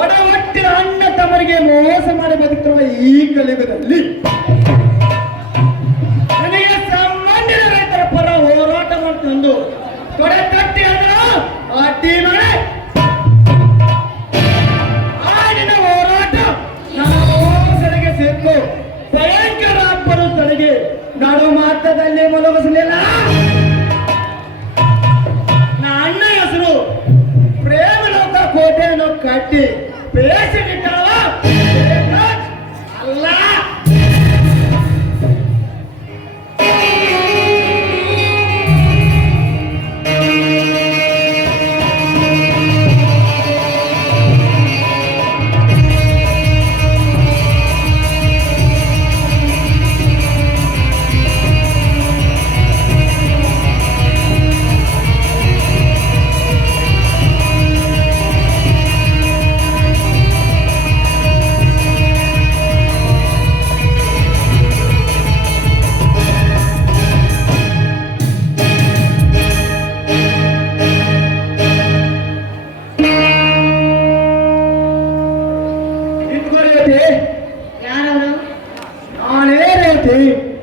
ಒಡ ಒಟ್ಟಿನ ಅಣ್ಣ ತಮ್ಮರಿಗೆ ಮೋಸ ಮಾಡಿ ಬದುಕಿರುವ ಈ ಕಲಿಯುಗದಲ್ಲಿ ನನಗೆ ಸಾಮಾನ್ಯ ರೈತರ ಪರ ಹೋರಾಟ ಮಾಡ್ತಂದು ತೊಡೆ ತಟ್ಟಿ ಅಂದ್ರ ಆ ಟೀಮನೆ ಆಡಿನ ಹೋರಾಟ ನನ್ನ ಸೇರ್ತು ಭಯಂಕರ ಅಬ್ಬರು ತನಗೆ ನಡು ಮಾತ್ರದಲ್ಲಿ ಮೊಲಗಿಸಲಿಲ್ಲ. ನನ್ನ ಹೆಸರು ಪ್ರೇಮಲೋಕ ಕೋಟೆಯನ್ನು ಕಟ್ಟಿ ಬೇಸಿಗಿಟ್ಟವ ಅಲ್ಲ. ಯಾರವರು ನಾನೇ ರೀತಿ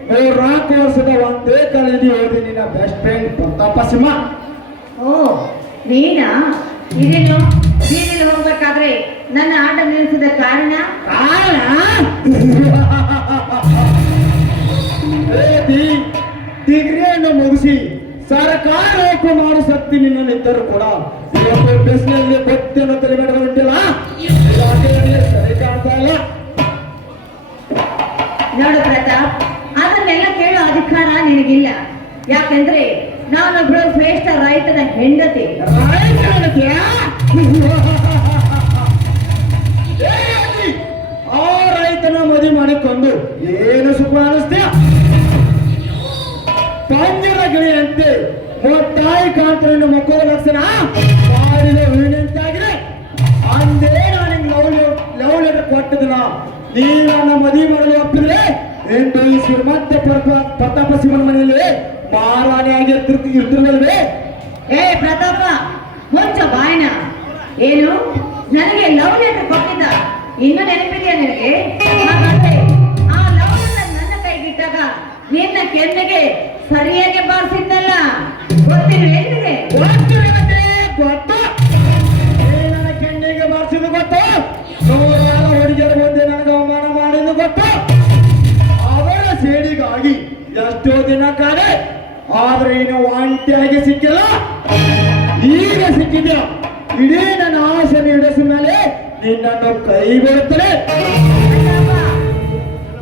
4 ವರ್ಷದ ಒಂದೇ ಕಾಲೇಜಿ ಓದಿ ನಿನ್ನ ಬೆಸ್ಟ್ ಫ್ರೆಂಡ್ ಪ್ರತಾಪ ಸಿಂಹ. ಓ ನೀನಾ? ಇದೇನು ಬೀದಿಗೆ ಹೋಗ್ಬೇಕಾದ್ರೆ ನನ್ನ ಆಟ ನಿಲ್ಲಿಸಿದ ಕಾರಣ? ಡಿಗ್ರಿಯನ್ನು ಮುಗಿಸಿ ಸರ್ಕಾರ ನೌಕರಿ ಮಾಡೋ ಶಕ್ತಿ ನಿನ್ನಲ್ಲಿದ್ದರೂ ಕೂಡ ಇವತ್ತು ಬಿಸಿಲಲ್ಲಿ ಬತ್ತಿಯನ್ನು ತಲೆ ಬಿಟ್ಟಿಲ್ಲ. ಸರಿ ಕಾಣ್ತಾ ಇಲ್ಲ. ನೋಡು ಪ್ರತಾಪ್, ಅದನ್ನೆಲ್ಲ ಕೇಳೋ ಅಧಿಕಾರ ನಿನಗಿಲ್ಲ. ಯಾಕೆಂದ್ರೆ ನಾನೊಬ್ಳು ಶ್ರೇಷ್ಠ ರೈತನ ಹೆಂಡತಿ. ಆ ರೈತನ ಮದುವೆ ಮಾಡಿಕೊಂಡು ಏನು ಸುಖ ಅನಿಸ್ತೀಯ? ಪಂಜರ ಗಿಳಿಯಂತೆ ಮೊಟ್ಟಾಯಿ ಕಾಂತರನ್ನು ಮಕ್ಕಳ ಲಕ್ಷಣ ಮಾಡಿದ ವಿನಂತಾಗಿದೆ. ಅಂದೇ ನಾನು ಲವ್ ಲೆಟರ್ ಕೊಟ್ಟದನ ನೀವು ನನ್ನ ಮದುವೆ ಮಾಡಲು ಒಪ್ಪಿದ್ರೆ ಎಂದು ಈ ಶ್ರೀಮಂತ ಪ್ರತಾಪ ಸಿಂಹನ ಮನೆಯಲ್ಲಿ ಮಾರಾಣಿಯಾಗಿ ಇರ್ತಿರ್ಬಲ್ವೇ? ಏ ಪ್ರತಾಪ, ಮುಂಚ ಬಾಯ್ನ. ಏನು ನನಗೆ ಲವ್ ಲೆಟರ್ ಕೊಟ್ಟಿದ್ದ? ಇನ್ನು ನೆನಪಿದೆಯಾ ನಿನಗೆ? ಹಾಗಾದ್ರೆ ಆ ಲವ್ ಲೆಟರ್ ನನ್ನ ಕೈಗಿಟ್ಟಾಗ ನಿನ್ನ ಕೆನ್ನೆಗೆ ಸರಿಯಾಗಿ ಬಾರಿಸಿದ್ದಲ್ಲ, ಗೊತ್ತಿಲ್ವೇ ನಿನಗೆ? ಗೊತ್ತು, ನನ್ನ ಕೆನ್ನೆಗೆ ಬಾರಿಸಿದ್ದು ಗೊತ್ತು, 100 ಹುಡುಗಿಯರ ಮುಂದೆ ನನಗೆ ಅವಮಾನ ಮಾಡಿದ್ದು ಗೊತ್ತು. ಅವರ ಸೇಡಿಗಾಗಿ ಎಷ್ಟೋ ದಿನ ಕಾದೆ, ಆದ್ರೆ ಇನ್ನು ಒಂಟಿಯಾಗಿ ಸಿಕ್ಕಿಲ್ಲ. ಈಗ ಸಿಕ್ಕಿದ್ಯ, ಇಡೀ ನನ್ನ ಆಸೆ ಈಡೇರಿಸಿದ ಮೇಲೆ ನಿನ್ನನ್ನು ಕೈ ಬಿಡುತ್ತದೆ.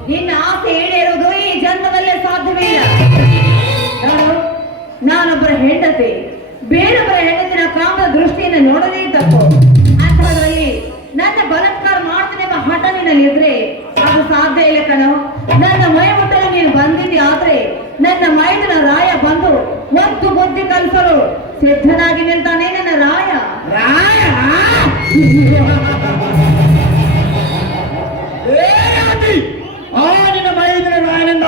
ನಿನ್ನ ಆಸೆ ಈಡೇರುವುದು ಈ ಜನ್ಮದಲ್ಲೇ ಸಾಧ್ಯವಿಲ್ಲ. ನಾನೊಬ್ಬರ ಹೆಂಡತಿ, ಬೇರೊಬ್ಬರ ಹೆಂಡತಿನ ಕಾಮದ ದೃಷ್ಟಿಯನ್ನು ನೋಡದೇ ತಪ್ಪು. ಅಂಥದ್ರಲ್ಲಿ ನನ್ನ ಬಲಾತ್ಕಾರ ಮಾಡ್ತೇನೆ ಎಂಬ ಹಠ ನಿನ್ನಲ್ಲಿದ್ರೆ ಅದು ಸಾಧ್ಯ ಇಲ್ಲ ಕಣೋ. ನನ್ನ ಮೈ ಮುಟ್ಟಲು ನೀನು ಬಂದಿದ್ದೆ, ಆದ್ರೆ ನನ್ನ ಮೈದನ ರಾಯ ಬಂದು ಒಂದು ಬುದ್ಧಿ ಕಲಿಸಲು ಸಿದ್ಧನಾಗಿ ನಿಲ್ತಾನೆ ನನ್ನ ರಾಯ. ರಾಯ ಆ ನಿನ್ನ ಮೈದಿನ ನಾಯನಿಂದ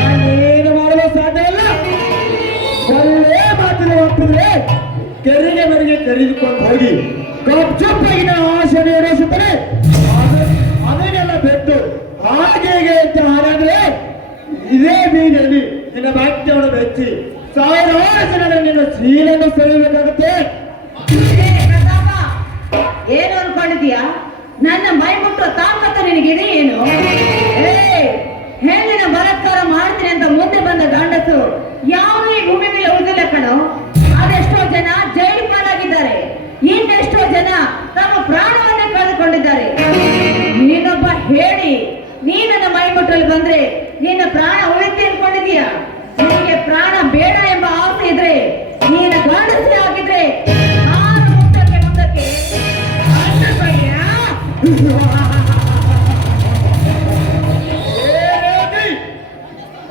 ನಾನೇನು ಮಾಡಲು ಸಾಧ್ಯ ಇಲ್ಲ. ಒಳ್ಳೆ ಮಾತಿನ ಒಪ್ಪಿದ್ರೆ ಕೆರೆಗೆ ಮನೆಗೆ ಕರೆದುಕೊಂಡು ಹೋಗಿ ಗಪ್ಚಪ್ಪಾಗಿ ನಾನು ಆಸೆ ನೆರವೇರಿಸುತ್ತೇನೆ. ಅದನ್ನೆಲ್ಲ ಬೆಟ್ಟು ಹಾಗೆ ಅಂತ ಹಾಗಾದ್ರೆ ಇದೇ ಬೀದಿಯಲ್ಲಿ ನಿನ್ನ ವಾಕ್ಯವನ್ನು ಬೆಚ್ಚಿ ಸಾವಿರಾರು ಜನರ ನಿನ್ನ ಶೀಲನ್ನು ಸೆಳೆಯಬೇಕಾಗುತ್ತೆ. ಏ ಪ್ರತಾಪ, ಏನು ಅನ್ಕೊಂಡಿದ್ಯಾ? ನನ್ನ ಮೈ ಮುಟ್ಟೋ ತಾಕತ್ತು ನಿನಗಿದೆ ಏನು? ಹೆಣ್ಣಿನ ಬಲಾತ್ಕಾರ ಮಾಡ್ತೀನಿ ಅಂತ ಮುಂದೆ ಬಂದ ಗಂಡಸು ಯಾರು ಈ ಭೂಮಿ ಮೇಲೆ ಉಳಿದಿಲ್ಲ ಕಣೋ. ಅದೆಷ್ಟೋ ಜನ ಜೈಲು ಪಾಲಾಗಿದ್ದಾರೆ, ಇನ್ನೆಷ್ಟೋ ಜನ ತಮ್ಮ ಪ್ರಾಣವನ್ನೇ ಕಳೆದುಕೊಂಡಿದ್ದಾರೆ. ನೀನೊಬ್ಬ ಹೇಳಿ ನೀ ನನ್ನ ಮೈ ಮುಟ್ಟಲು ಬಂದ್ರೆ ನಿನ್ನ ಪ್ರಾಣ ಉಳಿತಿ ಅನ್ಕೊಂಡಿದೀಯ? ನಿನಗೆ ಪ್ರಾಣ ಬೇಡ ಎಂಬ ಆಸೆ ಇದ್ರೆ ನೀನು ಗಂಡಸೇ ಆಗಿದ್ರೆ ನಾನು ಮುಂದಕ್ಕೆ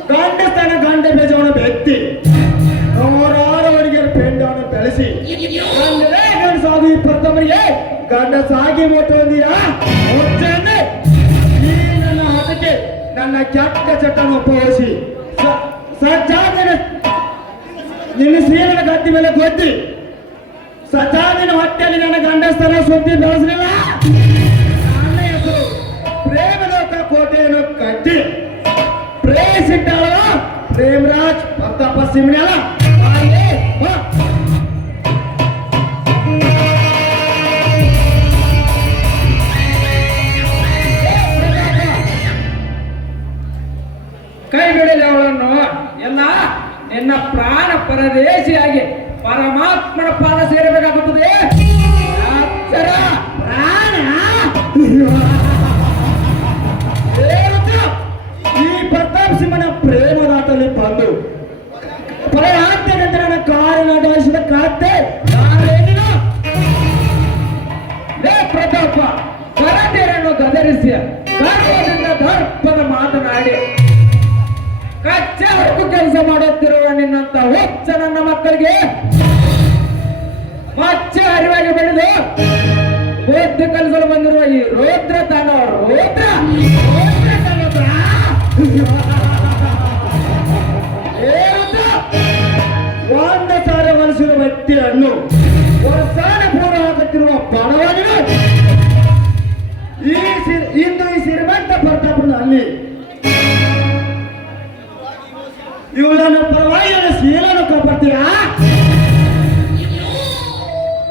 ಗಂಡಸ್ಥಾನ ಗಂಡ ಬೇಜವನ ವ್ಯಕ್ತಿ ನೂರಾರವರಿಗೆ ಪೆಂಡವನ್ನು ಬೆಳೆಸಿ ಗಂಡನೇ ಗಂಡಸಾಗಿ ಪ್ರಥಮರಿಗೆ ಗಂಡಸಾಗಿ ಮುಟ್ಟುವಂದಿರಾ ಮುಚ್ಚನ್ನೇ ಈ ನನ್ನ ಹಠಕ್ಕೆ ನನ್ನ ಕೆಟ್ಟ ಚಟ್ಟನ್ನು ಒಪ್ಪವಸಿ ಸಜ್ಜಾದಿನ ನಿನ್ನ ಶ್ರೀಮನ ಗದ್ದಿ ಮೇಲೆ ಗೊತ್ತಿ ಸಜ್ಜಾದಿನ ಹೊಟ್ಟೆಯಲ್ಲಿ ನನ್ನ ಗಂಡಸ್ಥಾನ ಸುದ್ದಿ ಬೆಳೆಸಲಿಲ್ಲ. ನನ್ನ ಹೆಸರು ಪ್ರೇಮಲೋಕ ಕೋಟೆಯನ್ನು ಕಟ್ಟಿ ಪ್ರೇಸಿಟ್ಟಾಳ ಪ್ರೇಮರಾಜ್ ಪ್ರತಾಪ ಸಿಂಹಣ್ಣ. ಕೈ ಬಿಡಲಿ ಅವಳನ್ನು. ಎಲ್ಲ ನಿನ್ನ ಪ್ರಾಣ ಪರದೇಶಿಯಾಗಿ ಪರಮಾತ್ಮನ ಪಾದ ಸೇರಬೇಕಾಗುತ್ತದೆ. ಅಕ್ಷರ ಪ್ರಾಣ ಈ ಪ್ರತಾಪ್ ಸಿಂಹನ ಪ್ರೇಮದಾಟಲ್ಲಿ ಬಂದು ಪರಮಾತ್ಮಗಂತ ನನ್ನ ಕಾರಿನ ಅಡಾಯಿಸಿದ ಕಾತೆ ನಾನೇನಿಲ್ಲ. ಲೇ ಪ್ರತಾಪ, ಗರಟೆಯನ್ನು ಗದರಿಸಿ ಗರ್ವದಿಂದ ದರ್ಪದ ಮಾತನಾಡಿ ಕಚ್ಚೆ ಹೊರಕು ಕೆಲಸ ಮಾಡುತ್ತಿರುವ ನಿನ್ನಂತ ಹುಚ್ಚ ನನ್ನ ಮಕ್ಕಳಿಗೆ ಮಚ್ಚೆ ಹರಿವಾಗಿ ಬೆಳೆದು ಬುದ್ಧಿ ಕಲಿಸಲು ಬಂದಿರುವ ಈ ರುದ್ರ ತಾನ ರುದ್ರ ಒಂದು ಸಾರ ಮನಸ್ಸಿನ ವ್ಯಕ್ತಿಯನ್ನು ವರ್ಷಾನ ಪೂರ್ವ ಹಾಕುತ್ತಿರುವ ಬಡವನಿನ ಇಂದು ಈ ಶ್ರೀಮಂತ ಪ್ರತಾಪನ ಅಲ್ಲಿ ಇವಳನ್ನು ಪರವಾಗಿ ಶೀಲನ್ನು ಕಾಪಾಡ್ತೀರಾ?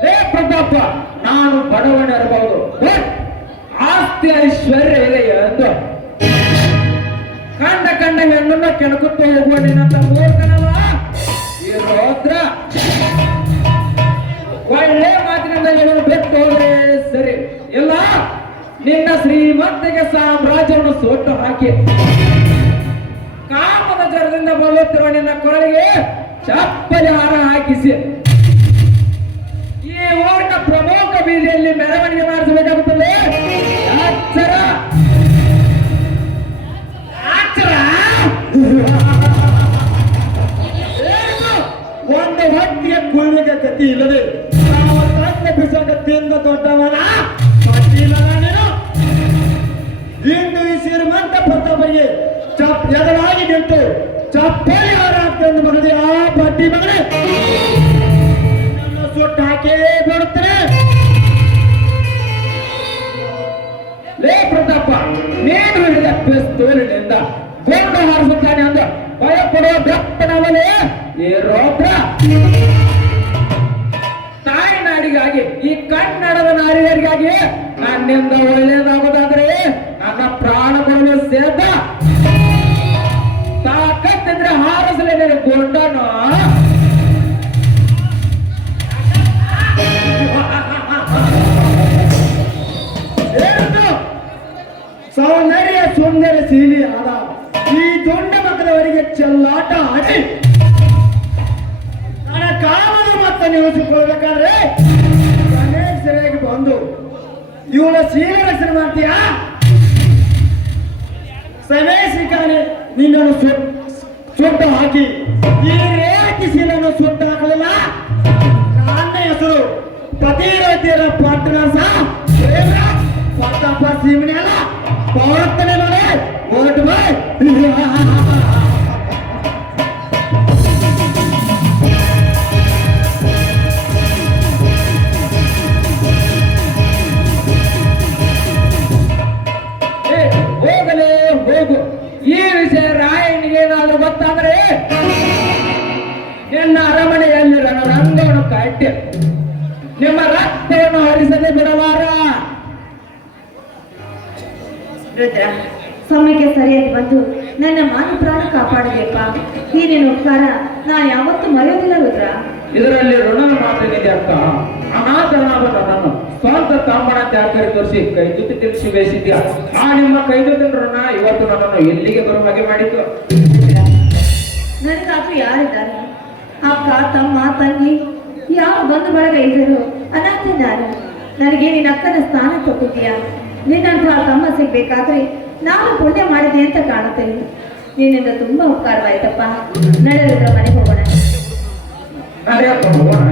ಲೇ ಪ್ರತಾಪ, ನಾನು ಬಡವನಿರಬಹುದು, ಆಸ್ತಿ ಐಶ್ವರ್ಯ ಇದೆ ಎಂದು ಕಂಡ ಹೆಣ್ಣನ್ನ ಕೆಣಕುತ್ತ ಹೋಗುವ ನಿನ್ನಂತ ಮೂರ್ಖನವ ಈ ರುದ್ರ. ಒಳ್ಳೆ ಮಾತಿನಿಂದ ಏನನ್ನು ಬಿಟ್ಟು ಹೋದ್ರೆ ಸರಿ ಇಲ್ಲ. ನಿನ್ನ ಶ್ರೀಮಂತಿಗೆ ಸಾಮ್ರಾಜ್ಯವನ್ನು ಸೋಟ್ಟು ಹಾಕಿ ಕಾಮದ ಜ್ವರದಿಂದ ಬರುತ್ತಿರುವ ನಿನ್ನ ಕೊರಳಿಗೆ ಚಪ್ಪಲಿ ಹಾರ ಹಾಕಿಸಿ ಈ ಊರಿನ ಪ್ರಮುಖ ಬೀದಿಯಲ್ಲಿ ಮೆರವಣಿಗೆ ಮಾಡಿಸಬೇಕಾಗುತ್ತದೆ. ಅಕ್ಷರ ಒಂದು ಹೊತ್ತಿಗೆ ಕುಳ್ಳಿಗೆ ಗತಿ ಇಲ್ಲದೆ ನಾವು ತಂದೆ ಬಿಸಗತ್ತಿಯಿಂದ ದೊಡ್ಡವನ ನೀನು ಇಂದು ಈ ಶ್ರೀಮಂತ ಪ್ರತಾಪರಿಗೆ ಎದುರಾಗಿ ನಿಂತು ಚಪ್ಪಲಿ ಹಾರ ಹಾಕ್ತಂದು ಮಗನೇ ಆ ಬಡ್ಡಿ ಮಗನೇ ನನ್ನ ಸುಟ್ಟು ಹಾಕೇ ಬಿಡುತ್ತೇನೆ. ಲೇ ಪ್ರತಾಪ, ನೀನು ಹಿಡಿದ ಪಿಸ್ತೂಲಿನಿಂದ ಗೊಂಡು ಹಾರಿಸುತ್ತಾನೆ ಅಂದು ಭಯಪಡುವ ಬೆಪ್ಪನವನೇ ಈ ರುದ್ರ. ತಾಯಿನಾಡಿಗಾಗಿ, ಈ ಕನ್ನಡದ ನಾರಿಯರಿಗಾಗಿ ನನ್ನಿಂದ ಒಳ್ಳೆಯದಾಗುವುದಾದರೆ ನನ್ನ ಪ್ರಾಣ ಕೊಡಲು ಸಿದ್ಧ. ತಾಕತ್ತಿದ್ರೆ ಹಾರಿಸಲೇ ನೀನು ಗೊಂಡನು. ಸೌಂದರ್ಯ ಸುಂದರ ಶೀಲಿ ಆದ ಈ ದೊಡ್ಡ ಮಕ್ಕಳವರಿಗೆ ಚೆಲ್ಲಾಟ ಆಡಿ ನನ್ನ ಕಾಮದ ಮತ್ತ ನಿಲ್ಲಿಸಿಕೊಳ್ಬೇಕಾದ್ರೆ ಅನೇಕ ಸರಿಯಾಗಿ ಬಂದು ಇವಳ ಶೀಲ ರಕ್ಷಣೆ ಮಾಡ್ತೀಯಾ? ಸಮಯಸಿಕಾನೆ ನಿನ್ನನ್ನು ಸುಟ್ಟು ಹಾಕಿ ಈ ರೇಖಿ ಶೀಲನ್ನು ಸುಟ್ಟು ಹಾಕಲಿಲ್ಲ. ನನ್ನ ಹೆಸರು ಪತಿರತಿಯರ ಪಟ್ಟಣ ಪ್ರತಾಪ ಸಿಂಹಣ್ಣ ಅಲ್ಲ, ಪವರ್ತನೆ ನೋಡಿ. ಹೊರಟು ಬಾ. ಹೋಗಲೇ ಹೋಗು. ಈ ವಿಷಯ ರಾಯನಿಗೆ ಏನಾದ್ರೂ ಗೊತ್ತಾದ್ರೆ ನಿನ್ನ ಅರಮನೆಯಲ್ಲಿ ರಣರಂಗವನ್ನು ಕಟ್ಟಿ ನಿಮ್ಮ ರಕ್ತವನ್ನು ಹರಿಸದೆ ಬಿಡಲಾರ. ರುದ್ರ, ಸಮಯಕ್ಕೆ ಸರಿಯಾಗಿ ಬಂದು ನನ್ನ ಮಾನ ಪ್ರಾಣ ಕಾಪಾಡಬೇಕ. ನೀನೇನು ಉಪಕಾರ ನಾನು ಯಾವತ್ತೂ ಮರೆಯೋದಿಲ್ಲ ರುದ್ರ. ಇದರಲ್ಲಿ ಋಣದ ಮಾತಿನಿದೆ ಅಕ್ಕ. ಅನಾಥನಾದ ನನ್ನನ್ನು ಸ್ವಂತ ತಮ್ಮನ ತ್ಯಾಗರಿ ತೋರಿಸಿ ಕೈ ಜೊತೆ ತಿಳಿಸಿ ಬೇಯಿಸಿದ್ಯಾ. ಆ ನಿಮ್ಮ ಕೈ ಜೊತೆ ಋಣ ಇವತ್ತು ನನ್ನನ್ನು ಎಲ್ಲಿಗೆ ಬರುವ ಹಾಗೆ ಮಾಡಿತು. ನನಗಾದ್ರೂ ಯಾರಿದ್ದಾರೆ? ಅಕ್ಕ, ತಮ್ಮ, ತಂಗಿ ಯಾವ ಬಂಧು ಬಳಗ ಇದ್ದರು ಅನಾಥ ನಾನು. ನನಗೆ ನಿನ್ನ ಅಕ್ಕನ ಸ್ಥಾನ ಕೊಟ್ಟಿದ್ದೀಯಾ. ನಿನ್ನಂತಹ ತಮ್ಮ ಸಿಗ್ಬೇಕಾದ್ರೆ ನಾನು ಪುಣ್ಯ ಮಾಡಿದೆ ಅಂತ ಕಾಣುತ್ತೆ. ನಿನ್ನಿಂದ ತುಂಬಾ ಉಪಕಾರವಾಯ್ತಪ್ಪ. ನಡೆಯುದ್ರ ಮನೆಗೆ ಹೋಗೋಣ. ನಡೆಯಪ್ಪ ಹೋಗೋಣ.